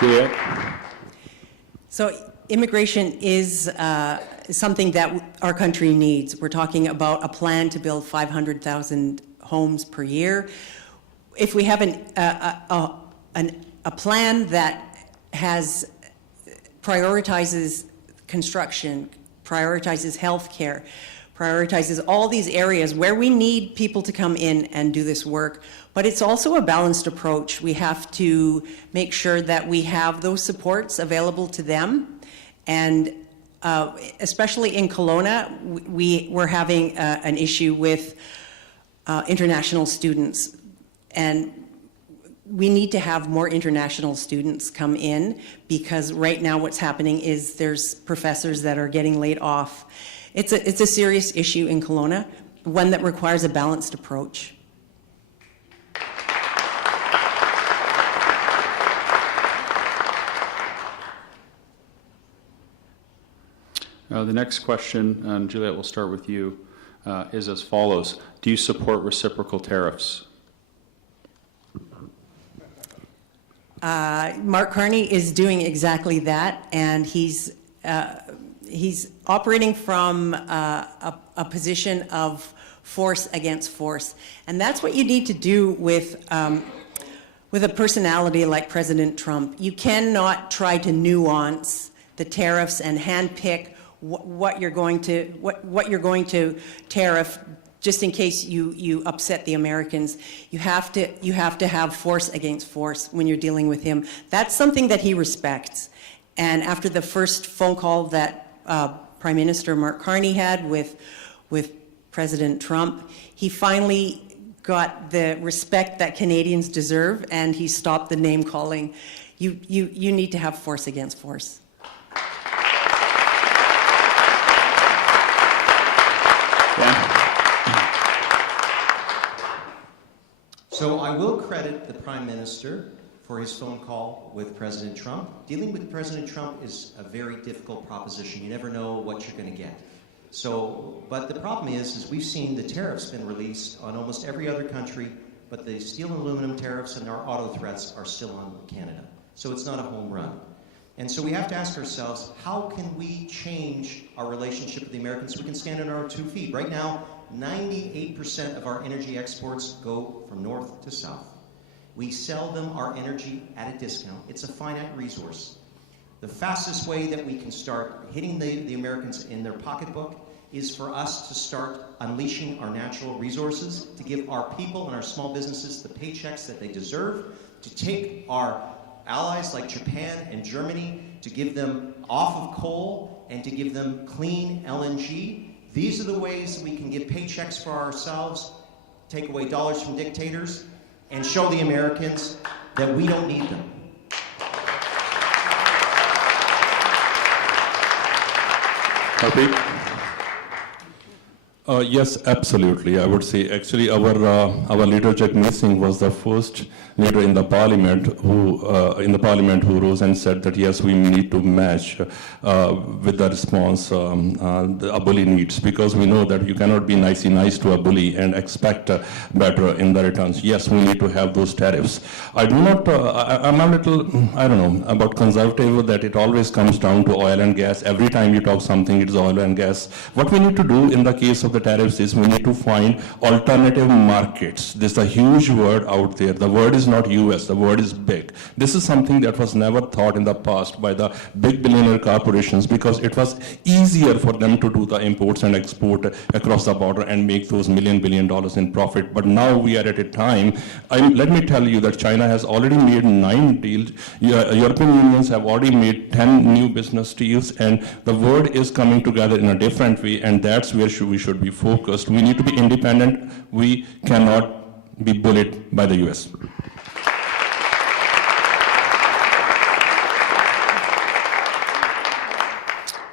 Juliette? So immigration is something that our country needs. We're talking about a plan to build 500,000 homes per year. If we have a plan that has prioritizes construction, prioritizes healthcare, prioritizes all these areas where we need people to come in and do this work. But it's also a balanced approach. We have to make sure that we have those supports available to them. And especially in Kelowna, we're having an issue with international students. And we need to have more international students come in, because right now what's happening is there's professors that are getting laid off. It's a serious issue in Kelowna, one that requires a balanced approach. The next question, Juliette, we'll start with you, is as follows. Do you support reciprocal tariffs? Mark Carney is doing exactly that, and he's operating from a position of force against force. And that's what you need to do with a personality like President Trump. You cannot try to nuance the tariffs and handpick what you're going to tariff just in case you upset the Americans. You have to have force against force when you're dealing with him. That's something that he respects. And after the first phone call that Prime Minister Mark Carney had with President Trump. He finally got the respect that Canadians deserve, and he stopped the name calling. You need to have force against force. So I will credit the Prime Minister for his phone call with President Trump. Dealing with President Trump is a very difficult proposition. You never know what you're going to get. So, but the problem is we've seen the tariffs been released on almost every other country, but the steel and aluminum tariffs and our auto threats are still on Canada. So it's not a home run. And so we have to ask ourselves, how can we change our relationship with the Americans so we can stand on our 2 feet? Right now, 98% of our energy exports go from north to south. We sell them our energy at a discount. It's a finite resource. The fastest way that we can start hitting the Americans in their pocketbook is for us to start unleashing our natural resources, to give our people and our small businesses the paychecks that they deserve, to take our allies like Japan and Germany, to give them off of coal and to give them clean LNG. These are the ways that we can give paychecks for ourselves, take away dollars from dictators, and show the Americans that we don't need them. Yes, absolutely. I would say actually our leader Jagmeet Singh was the first leader in the parliament who rose and said that yes, we need to match with the response a bully needs, because we know that you cannot be nice to a bully and expect better in the returns. Yes, we need to have those tariffs. I do not. I'm a little, I don't know, about conservative, that it always comes down to oil and gas. Every time you talk something, it's oil and gas. What we need to do in the case of the tariffs is we need to find alternative markets. There's a huge word out there. The word is not US, the word is big. This is something that was never thought in the past by the big billionaire corporations, because it was easier for them to do the imports and export across the border and make those billion dollars in profit. But now we are at a time, let me tell you that China has already made 9 deals. European unions have already made 10 new business deals, and the world is coming together in a different way, and that's where we should be focused. We need to be independent. We cannot be bullied by the US.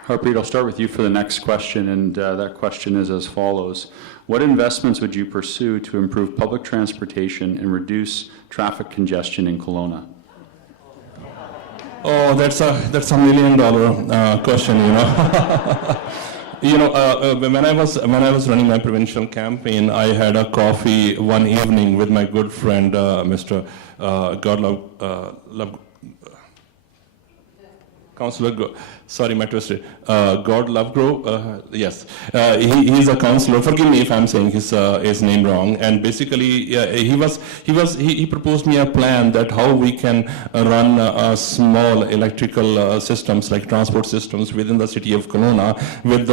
Harpreet, I'll start with you for the next question, and that question is as follows. What investments would you pursue to improve public transportation and reduce traffic congestion in Kelowna? Oh, that's a $1 million question, you know. You know, when I was running my provincial campaign, I had a coffee one evening with my good friend, Mr. Councillor, sorry, my twisted. God Lovegrove, yes, he's a councillor. Forgive me if I'm saying his name wrong. And basically, he proposed me a plan that how we can run small electrical systems like transport systems within the city of Kelowna with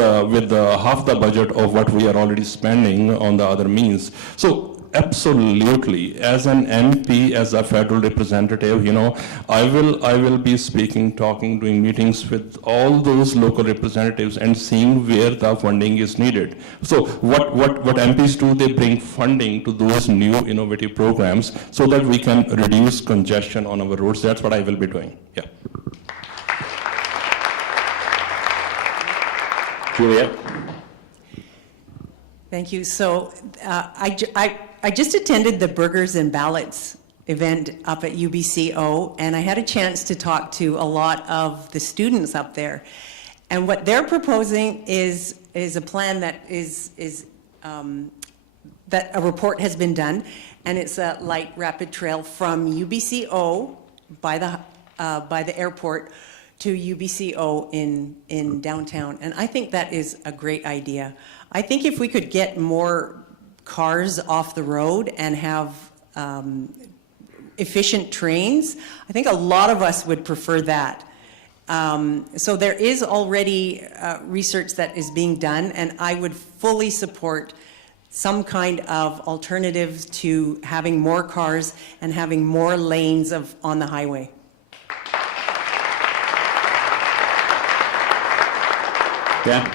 half the budget of what we are already spending on the other means. So. Absolutely, as an MP, as a federal representative, you know, I will be speaking, talking, doing meetings with all those local representatives and seeing where the funding is needed. So what MPs do, they bring funding to those new innovative programs so that we can reduce congestion on our roads. That's what I will be doing. Yeah. Juliet? Thank you. So I just attended the Burgers and Ballots event up at UBCO, and I had a chance to talk to a lot of the students up there. And what they're proposing is a plan that that a report has been done, and it's a light rapid trail from UBCO by the airport to UBCO in downtown. And I think that is a great idea. I think if we could get more cars off the road and have efficient trains, I think a lot of us would prefer that. So there is already research that is being done, and I would fully support some kind of alternatives to having more cars and having more lanes on the highway. Dan?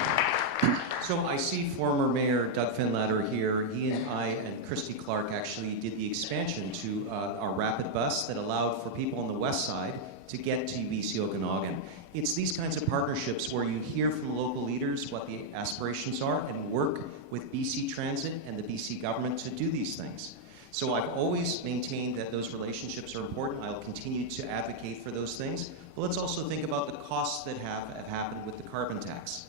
So I see former Mayor Doug Finlatter here. He and I and Christy Clark actually did the expansion to our rapid bus that allowed for people on the west side to get to BC Okanagan. It's these kinds of partnerships where you hear from local leaders what the aspirations are and work with BC Transit and the BC government to do these things. So I've always maintained that those relationships are important. I'll continue to advocate for those things. But let's also think about the costs that have happened with the carbon tax.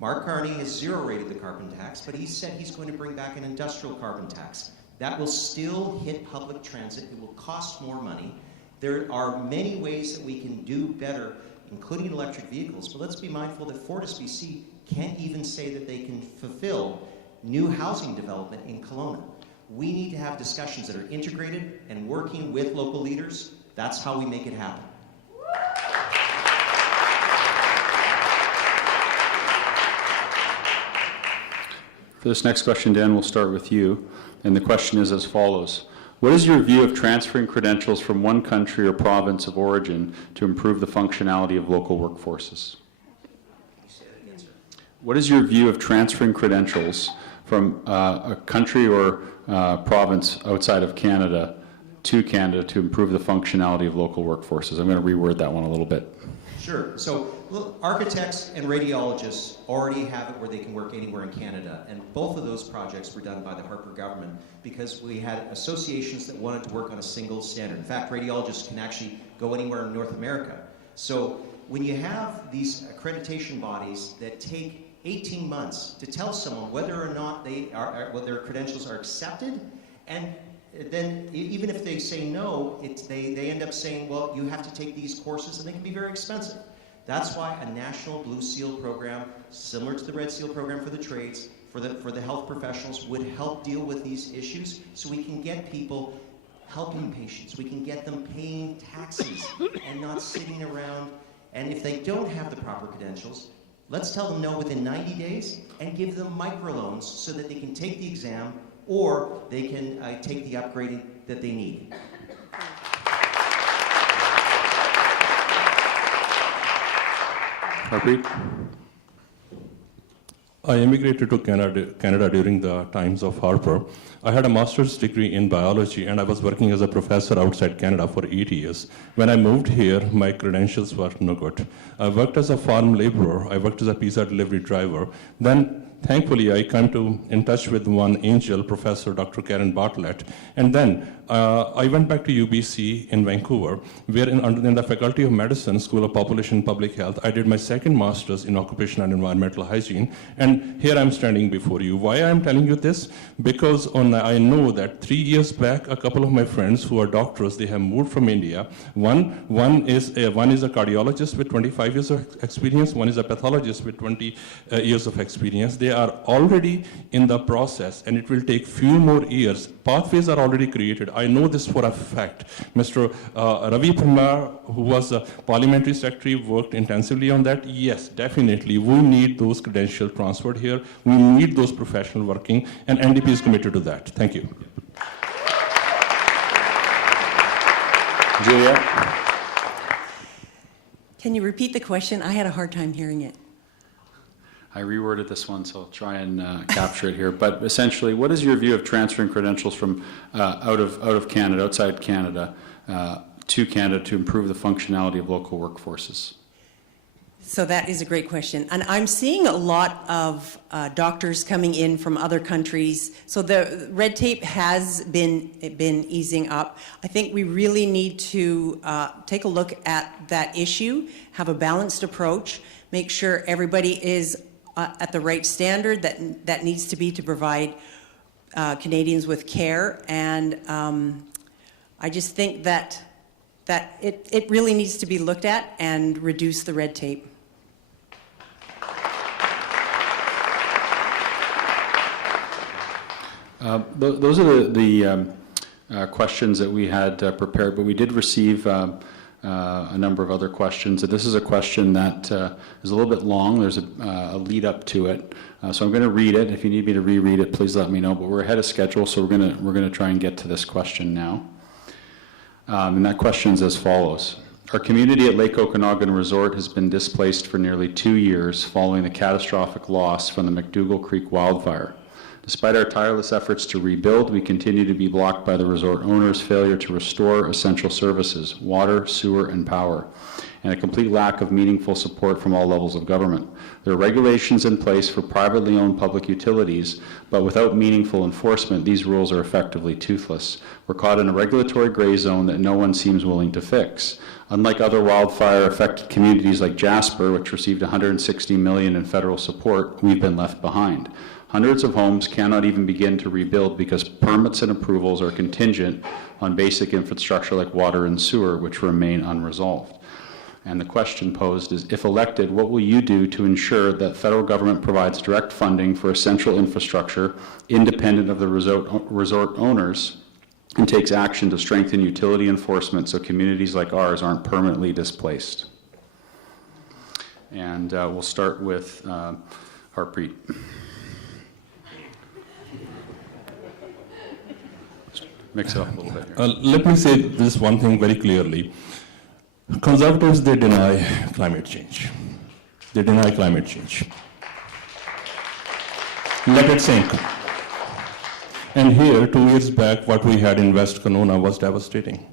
Mark Carney has zero-rated the carbon tax, but he said he's going to bring back an industrial carbon tax. That will still hit public transit. It will cost more money. There are many ways that we can do better, including electric vehicles, but let's be mindful that FortisBC can't even say that they can fulfill new housing development in Kelowna. We need to have discussions that are integrated and working with local leaders. That's how we make it happen. For this next question, Dan, we'll start with you. And the question is as follows. What is your view of transferring credentials from one country or province of origin to improve the functionality of local workforces? What is your view of transferring credentials from a country or province outside of Canada to improve the functionality of local workforces? I'm going to reword that one a little bit. Sure. So look, architects and radiologists already have it where they can work anywhere in Canada, and both of those projects were done by the Harper government because we had associations that wanted to work on a single standard. In fact, radiologists can actually go anywhere in North America. So when you have these accreditation bodies that take 18 months to tell someone whether or not whether their credentials are accepted, and then even if they say no, they end up saying, well, you have to take these courses, and they can be very expensive. That's why a national Blue Seal program, similar to the Red Seal program for the trades, for the health professionals, would help deal with these issues so we can get people helping patients. We can get them paying taxes and not sitting around. And if they don't have the proper credentials, let's tell them no within 90 days and give them microloans so that they can take the exam or they can take the upgrading that they need. Harpreet? I immigrated to Canada during the times of Harper. I had a master's degree in biology, and I was working as a professor outside Canada for 8 years. When I moved here, my credentials were no good. I worked as a farm laborer. I worked as a pizza delivery driver. Then, thankfully, I came in touch with one angel, Professor Dr. Karen Bartlett. And then I went back to UBC in Vancouver, where in the Faculty of Medicine, School of Population and Public Health, I did my second master's in occupational and environmental hygiene. And here I'm standing before you. Why I'm telling you this? Because I know that 3 years back, a couple of my friends who are doctors, they have moved from India. One is a cardiologist with 25 years of experience. One is a pathologist with 20 years of experience. They are already in the process, and it will take few more years. Pathways are already created. I know this for a fact. Mr. Ravi Parmar, who was a parliamentary secretary, worked intensively on that. Yes, definitely, we need those credentials transferred here. We need those professionals working, and NDP is committed to that. Thank you. Juliet? Can you repeat the question? I had a hard time hearing it. I reworded this one, so I'll try and capture it here. But essentially, what is your view of transferring credentials from out of Canada, outside Canada, to Canada to improve the functionality of local workforces? So that is a great question. And I'm seeing a lot of doctors coming in from other countries. So the red tape has been easing up. I think we really need to take a look at that issue, have a balanced approach, make sure everybody is at the right standard that needs to be to provide Canadians with care. And I just think that it really needs to be looked at and reduce the red tape. Those are the questions that we had prepared, but we did receive a number of other questions. This is a question that is a little bit long. There's a lead up to it, so I'm going to read it. If you need me to reread it, please let me know. But we're ahead of schedule, so we're going to try and get to this question now. And that question is as follows: Our community at Lake Okanagan Resort has been displaced for nearly 2 years following the catastrophic loss from the McDougall Creek wildfire. Despite our tireless efforts to rebuild, we continue to be blocked by the resort owner's failure to restore essential services, water, sewer, and power, and a complete lack of meaningful support from all levels of government. There are regulations in place for privately owned public utilities, but without meaningful enforcement, these rules are effectively toothless. We're caught in a regulatory gray zone that no one seems willing to fix. Unlike other wildfire-affected communities like Jasper, which received $160 million in federal support, we've been left behind. Hundreds of homes cannot even begin to rebuild because permits and approvals are contingent on basic infrastructure like water and sewer, which remain unresolved. And the question posed is, if elected, what will you do to ensure that federal government provides direct funding for essential infrastructure independent of the resort owners and takes action to strengthen utility enforcement so communities like ours aren't permanently displaced? And we'll start with Harpreet. Mix it up a little bit here. Let me say this one thing very clearly. Conservatives, they deny climate change. They deny climate change. Let it sink. And here, 2 years back, what we had in West Kelowna was devastating.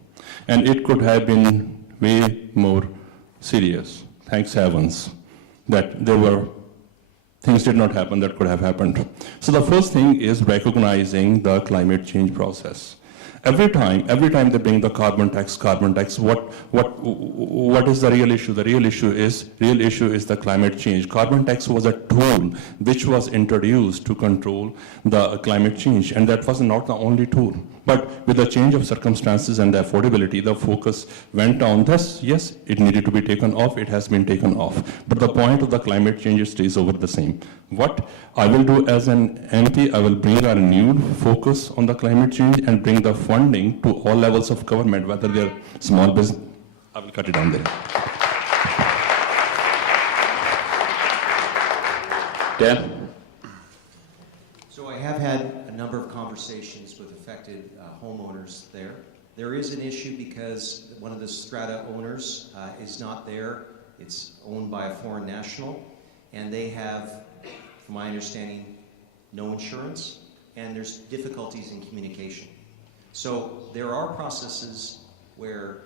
And it could have been way more serious, thanks heavens, that there were things did not happen that could have happened. So the first thing is recognizing the climate change process. Every time they bring the carbon tax, what is the real issue? The real issue is the climate change. Carbon tax was a tool which was introduced to control the climate change, and that was not the only tool. But with the change of circumstances and the affordability, the focus went on this. Yes, it needed to be taken off. It has been taken off. But the point of the climate change stays over the same. What I will do as an MP, I will bring a renewed focus on the climate change and bring the funding to all levels of government, whether they're small business. I will cut it down there. Dan? So I have had a number of conversations with affected homeowners there. There is an issue because one of the strata owners is not there. It's owned by a foreign national, and they have, from my understanding, no insurance, and there's difficulties in communication. So there are processes where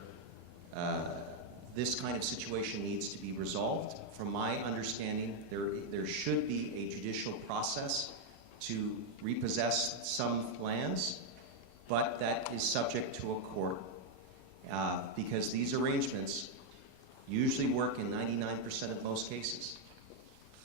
this kind of situation needs to be resolved. From my understanding, there should be a judicial process to repossess some lands, but that is subject to a court because these arrangements usually work in 99% of most cases.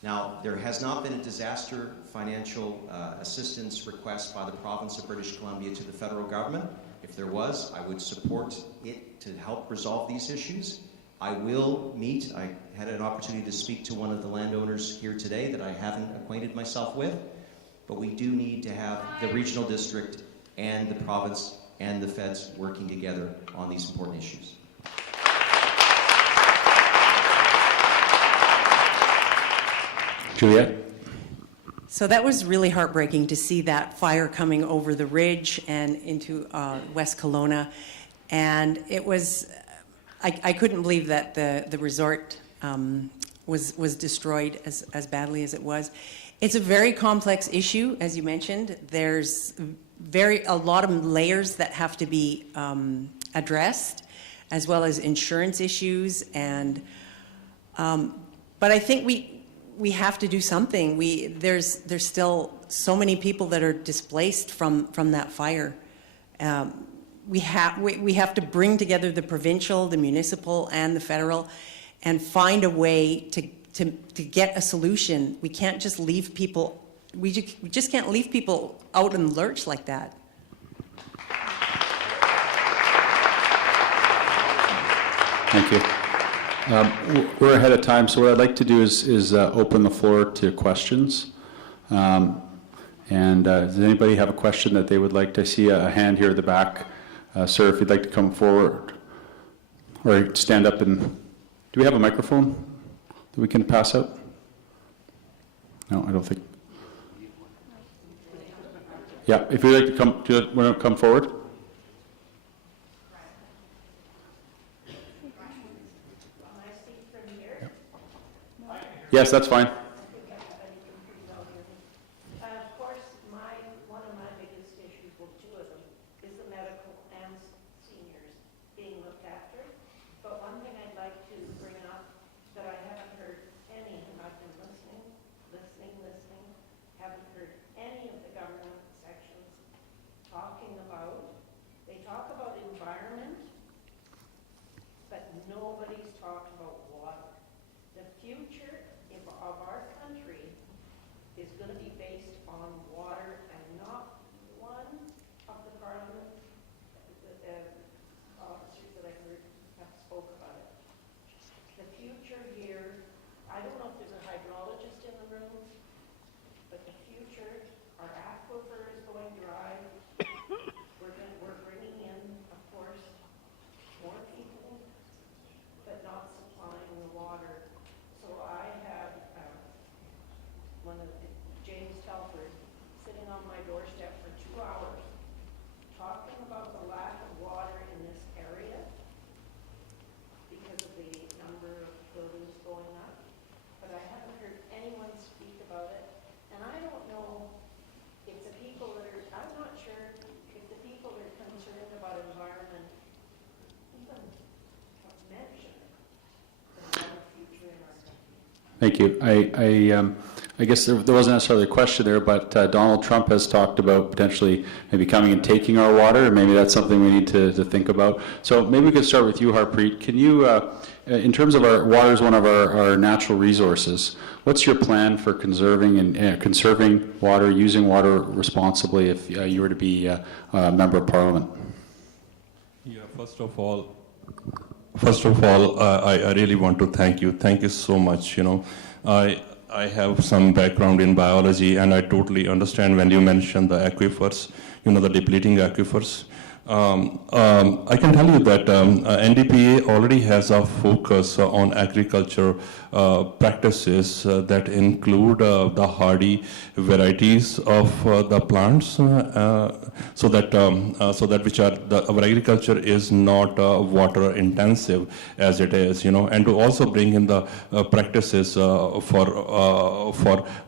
Now, there has not been a disaster financial assistance request by the province of British Columbia to the federal government. If there was, I would support it to help resolve these issues. I will meet, I had an opportunity to speak to one of the landowners here today that I haven't acquainted myself with, but we do need to have the regional district and the province and the feds working together on these important issues. Juliet? So that was really heartbreaking to see that fire coming over the ridge and into West Kelowna. And it was, I couldn't believe that the resort was destroyed as badly as it was. It's a very complex issue, as you mentioned. There's a lot of layers that have to be addressed, as well as insurance issues. And but I think we have to do something. There's still so many people that are displaced from that fire. We have to bring together the provincial, the municipal, and the federal, and find a way to get a solution. We can't just leave people. We just can't leave people out in the lurch like that. Thank you. We're ahead of time, so what I'd like to do is open the floor to questions. Does anybody have a question that they would like to see? A hand here at the back. Sir, if you'd like to come forward or stand up and... Do we have a microphone that we can pass out? No, I don't think. Yeah, if you'd like to come, do you want to come forward? Yes, that's fine. Of course, one of my biggest issues, well, two of them, is the medical and seniors being looked after. But one thing I'd like to bring up that I haven't heard any, and I've been listening, haven't heard any of the government sections talking about. They talk about environment, but nobody's talked about water. The future of our country is going to be based on water, and not one of the parliament officers that I've heard have spoke about it. The future here, I don't know if there's a hydrologist in the room, but the future, our aquifer is going dry. We're bringing in, of course, more people, but not supplying the water. So I have James Telford sitting on my doorstep for 2 hours talking about the lack of water in this area because of the number of buildings going up. But I haven't heard anyone speak about it. And I don't know if the people that are, I'm not sure if the people that are concerned about environment even mention the water future in our country. Thank you. I guess there wasn't necessarily a question there, but Donald Trump has talked about potentially maybe coming and taking our water, and maybe that's something we need to think about. So maybe we could start with you, Harpreet. Can you, in terms of our water is one of our natural resources, what's your plan for conserving conserving water, using water responsibly if you were to be a member of Parliament? Yeah, first of all, I really want to thank you. Thank you so much. I have some background in biology, and I totally understand when you mention the aquifers, the depleting aquifers. I can tell you that NDPA already has a focus on agriculture practices that include the hardy varieties of the plants, so that which are our agriculture is not water intensive as it is, and to also bring in the practices for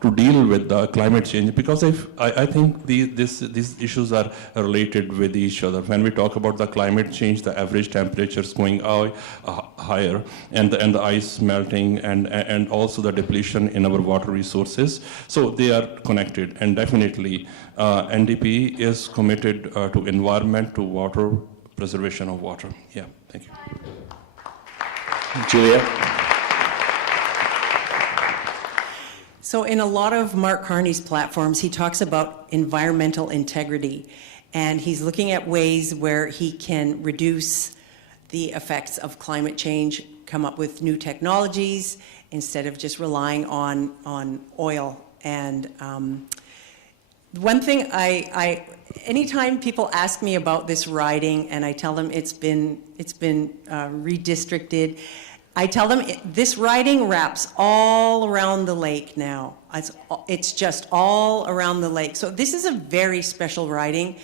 to deal with the climate change, because I think these issues are related with each other. When we talk about the climate change, the average temperatures going higher, and the ice melting, and also the depletion in our water resources. So they are connected, and definitely NDP is committed to environment, to water, preservation of water. Yeah, thank you. Julia? So in a lot of Mark Carney's platforms, he talks about environmental integrity, and he's looking at ways where he can reduce the effects of climate change, come up with new technologies instead of just relying on oil. And one thing anytime people ask me about this riding, and I tell them it's been redistricted, I tell them this riding wraps all around the lake now. It's just all around the lake. So this is a very special riding.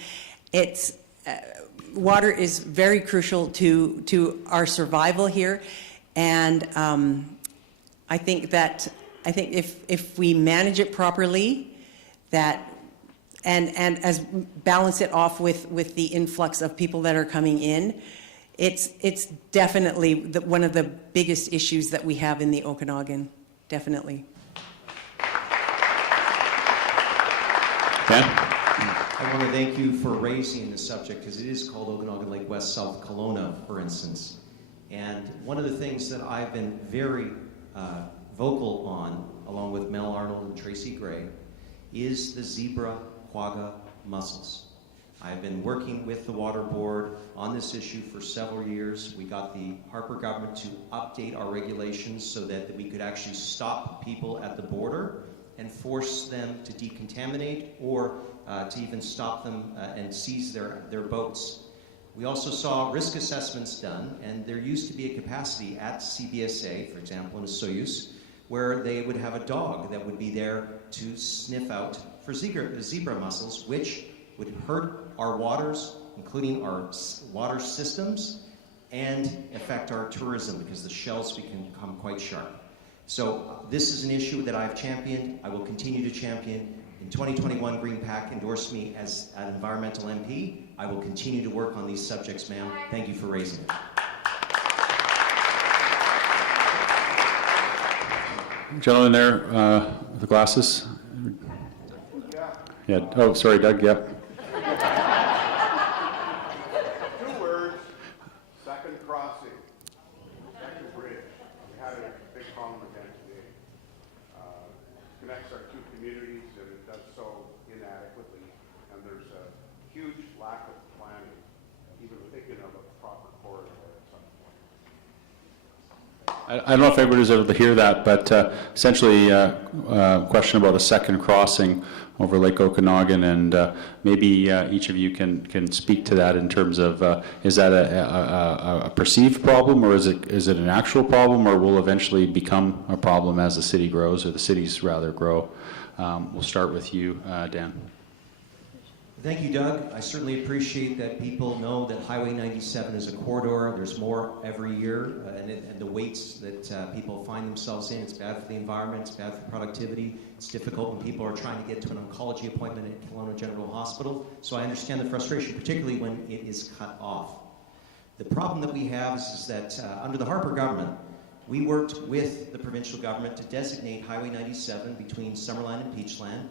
Water is very crucial to our survival here, and I think if we manage it properly, and as balance it off with the influx of people that are coming in, it's definitely one of the biggest issues that we have in the Okanagan, definitely. Ben? I want to thank you for raising the subject, because it is called Okanagan Lake West, South Kelowna, for instance. And one of the things that I've been very vocal on, along with Mel Arnold and Tracy Gray, is the zebra quagga mussels. I've been working with the Water Board on this issue for several years. We got the Harper government to update our regulations so that we could actually stop people at the border and force them to decontaminate, or to even stop them and seize their boats. We also saw risk assessments done, and there used to be a capacity at CBSA, for example, in a Soyuz, where they would have a dog that would be there to sniff out for zebra mussels, which would hurt our waters, including our water systems, and affect our tourism, because the shells can become quite sharp. So this is an issue that I've championed. I will continue to champion. In 2021, Green PAC endorsed me as an environmental MP. I will continue to work on these subjects, ma'am. Thank you for raising it. Gentleman there with the glasses. Yeah. Oh, sorry, Doug. Yeah. 2 words, second crossing, second bridge. We had a big problem again today. Connects our 2 communities and it does so inadequately. And there's a huge lack of planning, even thinking of a proper corridor at some point. I don't know if everybody was able to hear that, but essentially a question about a second crossing over Lake Okanagan, and maybe each of you can speak to that in terms of is that a perceived problem, or is it an actual problem, or will eventually become a problem as the city grows, or the cities rather grow? We'll start with you, Dan. Thank you, Doug. I certainly appreciate that people know that Highway 97 is a corridor. There's more every year, and the weights that people find themselves in. It's bad for the environment. It's bad for productivity. It's difficult when people are trying to get to an oncology appointment at Kelowna General Hospital. So I understand the frustration, particularly when it is cut off. The problem that we have is that under the Harper government, we worked with the provincial government to designate Highway 97 between Summerland and Peachland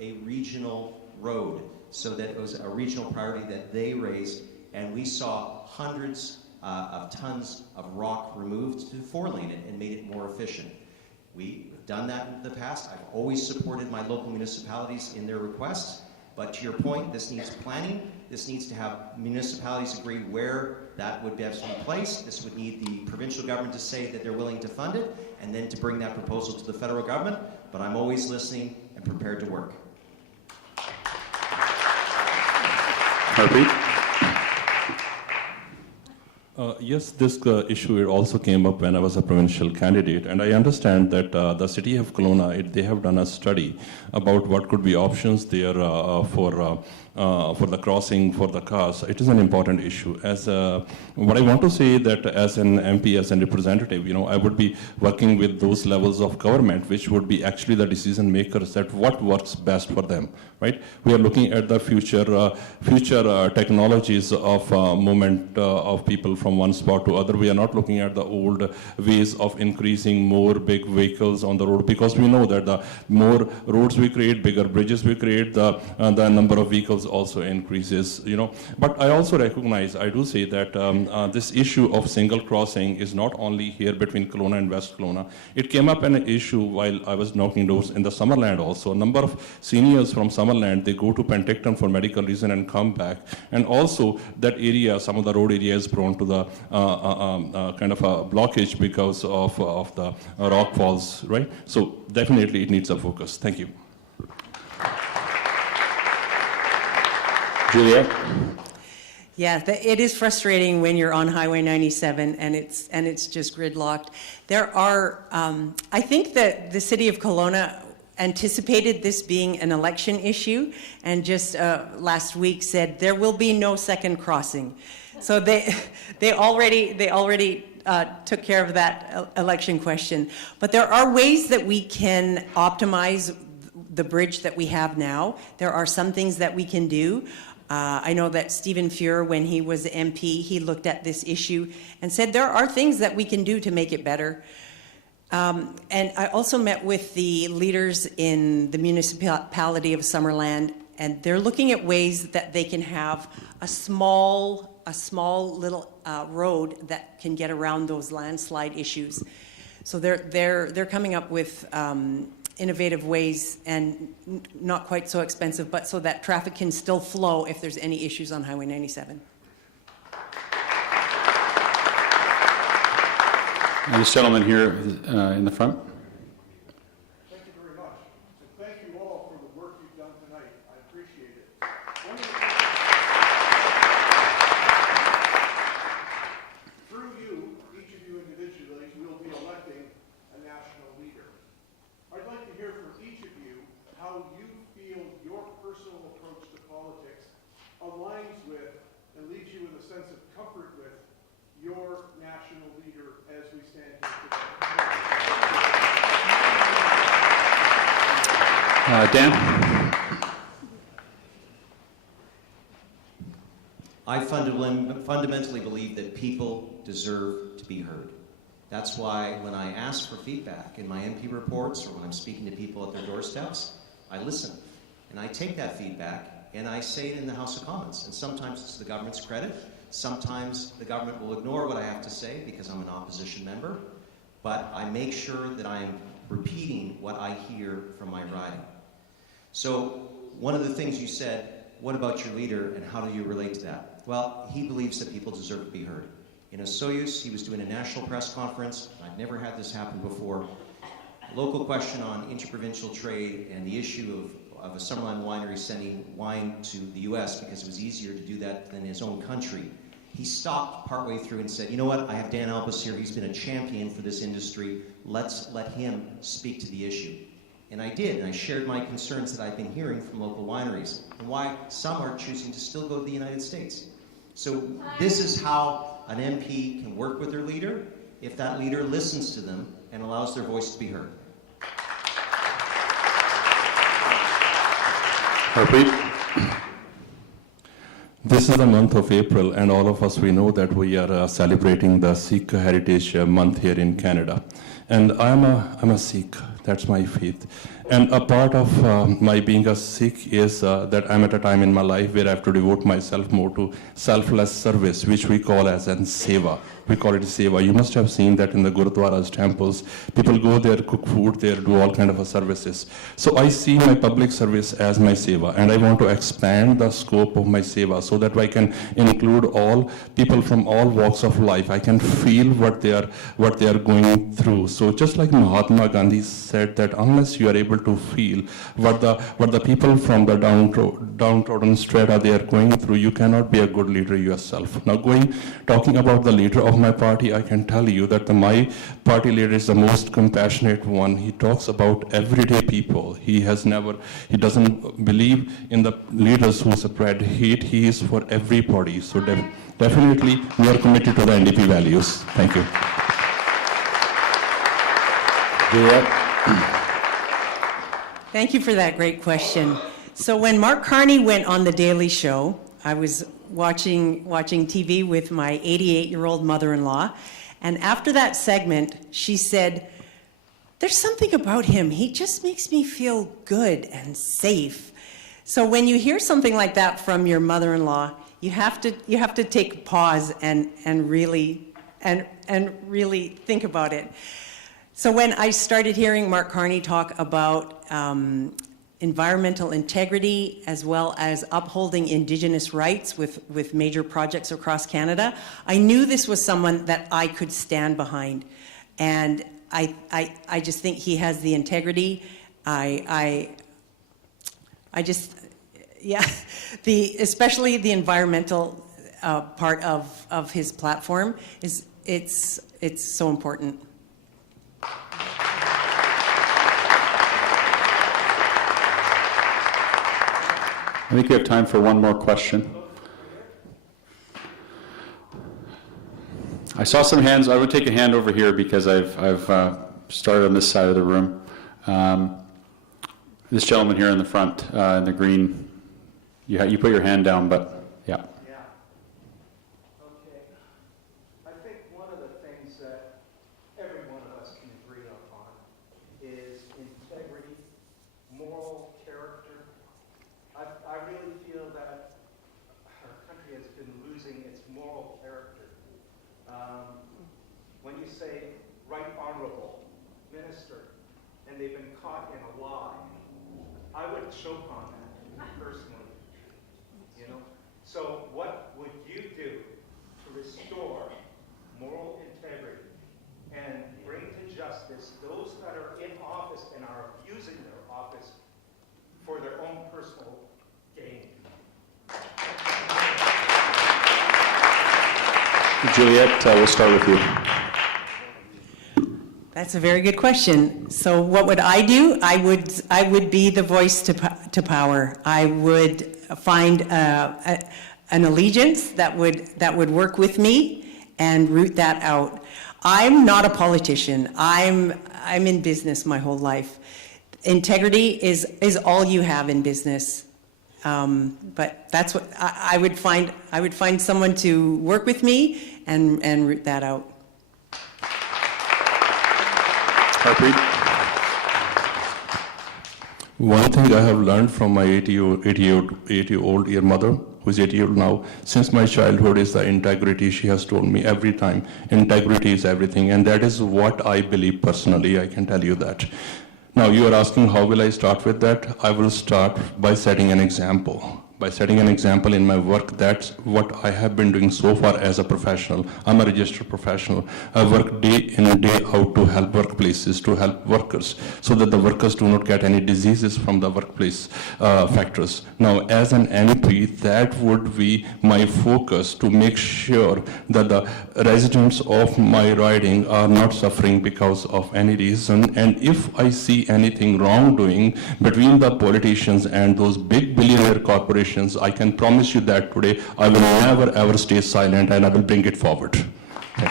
a regional road, so that it was a regional priority that they raised, and we saw hundreds of tons of rock removed to 4-lane it and made it more efficient. We've done that in the past. I've always supported my local municipalities in their requests, but to your point, this needs planning. This needs to have municipalities agree where that would best be placed. This would need the provincial government to say that they're willing to fund it, and then to bring that proposal to the federal government, but I'm always listening and prepared to work. Yes, this issue also came up when I was a provincial candidate, and I understand that the city of Kelowna, they have done a study about what could be options there for the crossing for the cars. It is an important issue. As what I want to say that as an MP, as a representative, I would be working with those levels of government, which would be actually the decision makers, that what works best for them, right? We are looking at the future technologies of movement of people from one spot to other. We are not looking at the old ways of increasing more big vehicles on the road, because we know that the more roads we create, bigger bridges we create, the number of vehicles also increases, But I also recognize, I do say that this issue of single crossing is not only here between Kelowna and West Kelowna. It came up an issue while I was knocking doors in the Summerland also. A number of seniors from Summerland, they go to Penticton for medical reason and come back. And also that area, some of the road area is prone to the kind of a blockage because of the rock falls, right? So definitely it needs a focus. Thank you. Juliet? Yeah, it is frustrating when you're on Highway 97 and it's just gridlocked. There are, I think that the city of Kelowna anticipated this being an election issue, and just last week said there will be no second crossing. So they already took care of that election question. But there are ways that we can optimize the bridge that we have now. There are some things that we can do. I know that Stephen Fuhr, when he was MP, he looked at this issue and said there are things that we can do to make it better. And I also met with the leaders in the municipality of Summerland, and they're looking at ways that they can have a small little road that can get around those landslide issues. So they're coming up with innovative ways, and not quite so expensive, but so that traffic can still flow if there's any issues on Highway 97. And this gentleman here in the front. Thank you very much. And thank you all for the work you've done tonight. I appreciate it. Through you, each of you individually, will be electing a national leader. I'd like to hear from each of you how you feel your personal approach to politics aligns with and leaves you with a sense of comfort with your national leader as we stand here today. Dan? I fundamentally believe that people deserve to be heard. That's why when I ask for feedback in my MP reports or when I'm speaking to people at their doorsteps, I listen. And I take that feedback and I say it in the House of Commons. And sometimes it's to the government's credit. Sometimes the government will ignore what I have to say because I'm an opposition member. But I make sure that I am repeating what I hear from my riding. So one of the things you said, what about your leader and how do you relate to that? Well, he believes that people deserve to be heard. In Osoyoos, he was doing a national press conference. I've never had this happen before. Local question on interprovincial trade and the issue of a Summerland winery sending wine to the US because it was easier to do that than his own country. He stopped partway through and said, you know what, I have Dan Albus here. He's been a champion for this industry. Let's let him speak to the issue. And I did, and I shared my concerns that I've been hearing from local wineries and why some are choosing to still go to the United States. So this is how an MP can work with their leader if that leader listens to them and allows their voice to be heard. Harpreet? This is the month of April, and all of us, we know that we are celebrating the Sikh Heritage Month here in Canada. And I'm a Sikh, that's my faith. And a part of my being a Sikh is that I'm at a time in my life where I have to devote myself more to selfless service, which we call as an seva. We call it seva. You must have seen that in the gurudwaras, temples. People go there, cook food there, do all kind of services. So I see my public service as my seva, and I want to expand the scope of my seva so that I can include all people from all walks of life. I can feel what they are going through. So just like Mahatma Gandhi said that unless you are able to feel what the people from the downtrodden strata they are going through, you cannot be a good leader yourself. Now talking about the leader of my party, I can tell you that my party leader is the most compassionate one. He talks about everyday people. He doesn't believe in the leaders who spread hate. He is for everybody. So definitely we are committed to the NDP values. Thank you. Thank you for that great question. So when Mark Carney went on The Daily Show, I was watching TV with my 88-year-old mother-in-law, and after that segment, she said, "There's something about him. He just makes me feel good and safe." So when you hear something like that from your mother-in-law, you have to take a pause and really think about it. So when I started hearing Mark Carney talk about environmental integrity as well as upholding Indigenous rights with major projects across Canada, I knew this was someone that I could stand behind. And I just think he has the integrity. Especially the environmental part of his platform it's so important. I think we have time for one more question. I saw some hands. I would take a hand over here because I've started on this side of the room. This gentleman here in the front, in the green, you put your hand down, but yeah. Yeah. Okay. I think one of the things that every one of us can agree upon is integrity, moral character. I really feel that our country has been losing its moral character. When you say right honorable minister and they've been caught in a lie, I would choke on that personally. So what would you do to restore moral integrity and bring to justice those that are in office and are abusing their office for their own personal gain? Juliette, we'll start with you. That's a very good question. So what would I do? I would be the voice to power. I would find an allegiance that would work with me and root that out. I'm not a politician. I'm in business my whole life. integrity is all you have in business. But that's what I would find. I would find someone to work with me and root that out. Harpreet? One thing I have learned from my 80-year-old mother, who is 80 now, since my childhood, is the integrity. She has told me every time, integrity is everything, and that is what I believe personally. I can tell you that. Now, you are asking how will I start with that? I will start by setting an example. By setting an example in my work, that's what I have been doing so far as a professional. I'm a registered professional. I work day in and day out to help workplaces, to help workers, so that the workers do not get any diseases from the workplace factors. Now, as an MP, that would be my focus, to make sure that the residents of my riding are not suffering because of any reason. And if I see anything wrongdoing between the politicians and those big billionaire corporations, I can promise you that today I will never ever stay silent, and I will bring it forward. Okay.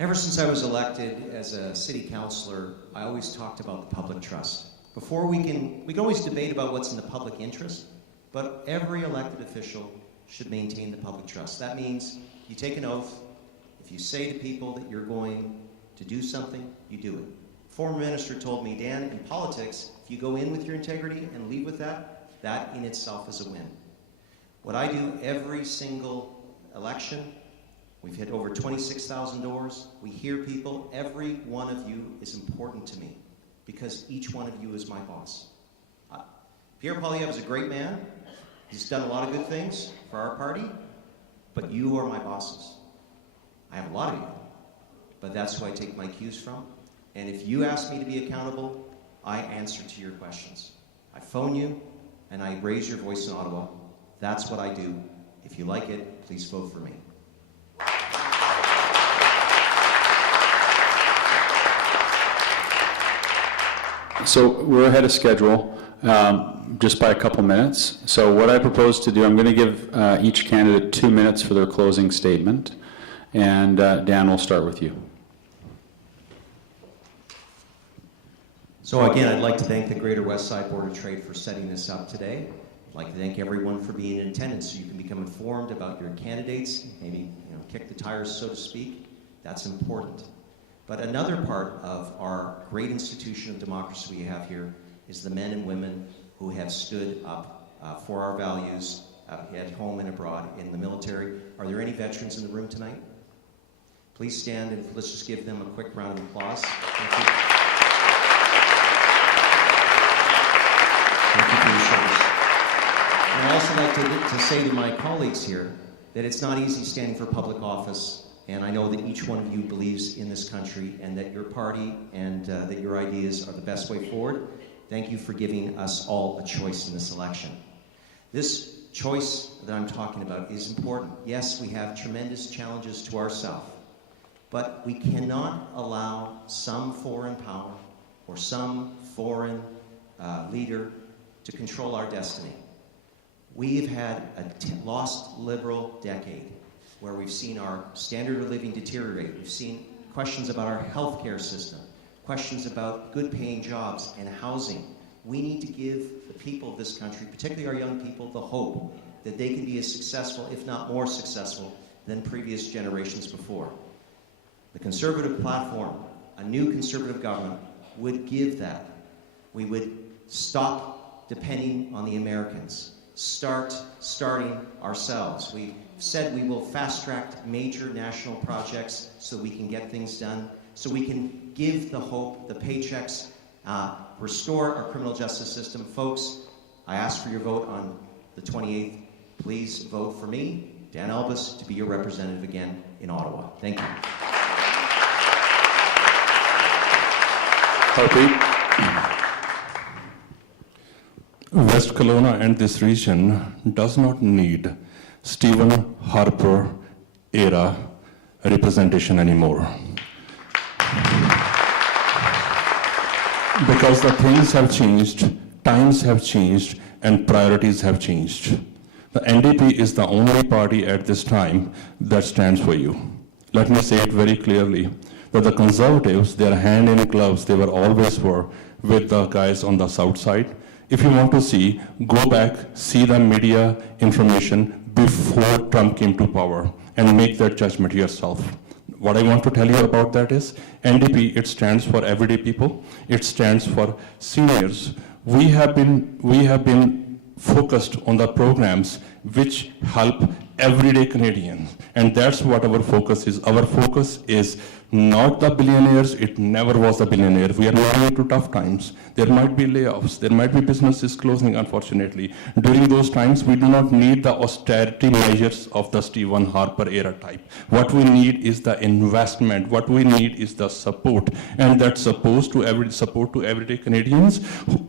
Ever since I was elected as a city councillor, I always talked about the public trust. Before we can always debate about what's in the public interest, but every elected official should maintain the public trust. That means you take an oath. If you say to people that you're going to do something, you do it. Former minister told me, Dan, in politics, if you go in with your integrity and leave with that, that in itself is a win. What I do every single election, we've hit over 26,000 doors. We hear people. Every one of you is important to me because each one of you is my boss. Pierre Poilievre is a great man. He's done a lot of good things for our party, but you are my bosses. I have a lot of you, but that's who I take my cues from. And if you ask me to be accountable, I answer to your questions. I phone you, and I raise your voice in Ottawa. That's what I do. If you like it, please vote for me. So we're ahead of schedule, just by a couple minutes. So what I propose to do, I'm going to give each candidate 2 minutes for their closing statement. And Dan, we'll start with you. So again, I'd like to thank the Greater Westside Board of Trade for setting this up today. I'd like to thank everyone for being in attendance so you can become informed about your candidates, maybe kick the tires, so to speak. That's important. But another part of our great institution of democracy we have here is the men and women who have stood up for our values at home and abroad in the military. Are there any veterans in the room tonight? Please stand and let's just give them a quick round of applause. Thank you. Thank you for your service. And I'd also like to say to my colleagues here that it's not easy standing for public office, and I know that each one of you believes in this country and that your party and that your ideas are the best way forward. Thank you for giving us all a choice in this election. This choice that I'm talking about is important. Yes, we have tremendous challenges to our south, but we cannot allow some foreign power or some foreign leader to control our destiny. We've had a lost liberal decade where we've seen our standard of living deteriorate. We've seen questions about our healthcare system, questions about good paying jobs and housing. We need to give the people of this country, particularly our young people, the hope that they can be as successful, if not more successful, than previous generations before. The Conservative platform, a new Conservative government, would give that. We would stop depending on the Americans, starting ourselves. We said we will fast-track major national projects so we can get things done, so we can give the hope, the paychecks, restore our criminal justice system. Folks, I ask for your vote on the 28th. Please vote for me, Dan Elbis, to be your representative again in Ottawa. Thank you. West Kelowna and this region does not need Stephen Harper era representation anymore. Because the things have changed, times have changed, and priorities have changed. The NDP is the only party at this time that stands for you. let me say it very clearly, that the Conservatives, their hand in gloves, they were always were with the guys on the south side. If you want to see, go back, see the media information before Trump came to power and make that judgment yourself. What I want to tell you about that is, NDP, it stands for everyday people. It stands for seniors. We have been focused on the programs which help everyday Canadians. And that's what our focus is. Our focus is not the billionaires. It never was the billionaire. We are moving into tough times. There might be layoffs. There might be businesses closing, unfortunately. During those times, we do not need the austerity measures of the Stephen Harper era type. What we need is the investment. What we need is the support. And that support to everyday Canadians.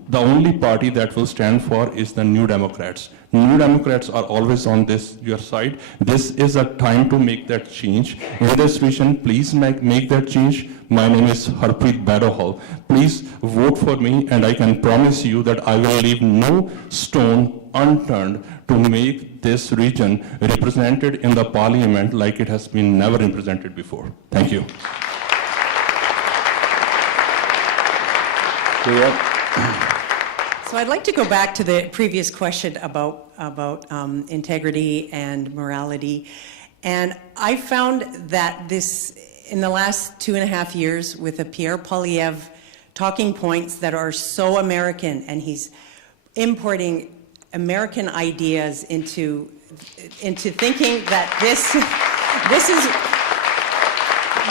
The only party that will stand for is the New Democrats. New Democrats are always on your side. This is a time to make that change. In this vision, please make that change. My name is Harpreet Badohal. Please vote for me, and I can promise you that I will leave no stone unturned to make this region represented in the parliament like it has been never represented before. Thank you. So I'd like to go back to the previous question about integrity and morality. And I found that in the last 2.5 years with the Pierre Poilievre talking points that are so American, and he's importing American ideas into thinking that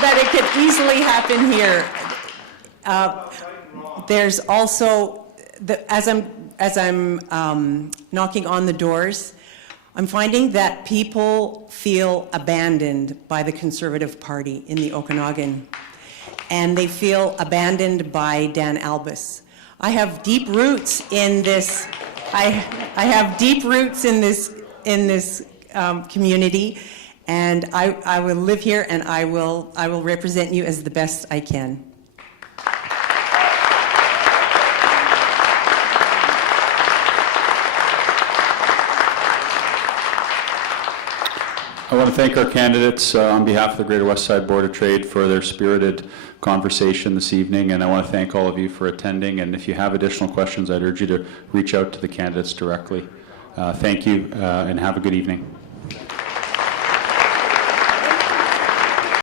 that it could easily happen here. There's also, as I'm knocking on the doors, I'm finding that people feel abandoned by the Conservative Party in the Okanagan, and they feel abandoned by Dan Albus. I have deep roots in this. I have deep roots in this community, and I will live here, and I will represent you as the best I can. I want to thank our candidates on behalf of the Greater Westside Board of Trade for their spirited conversation this evening, and I want to thank all of you for attending. And if you have additional questions, I'd urge you to reach out to the candidates directly. Thank you, and have a good evening.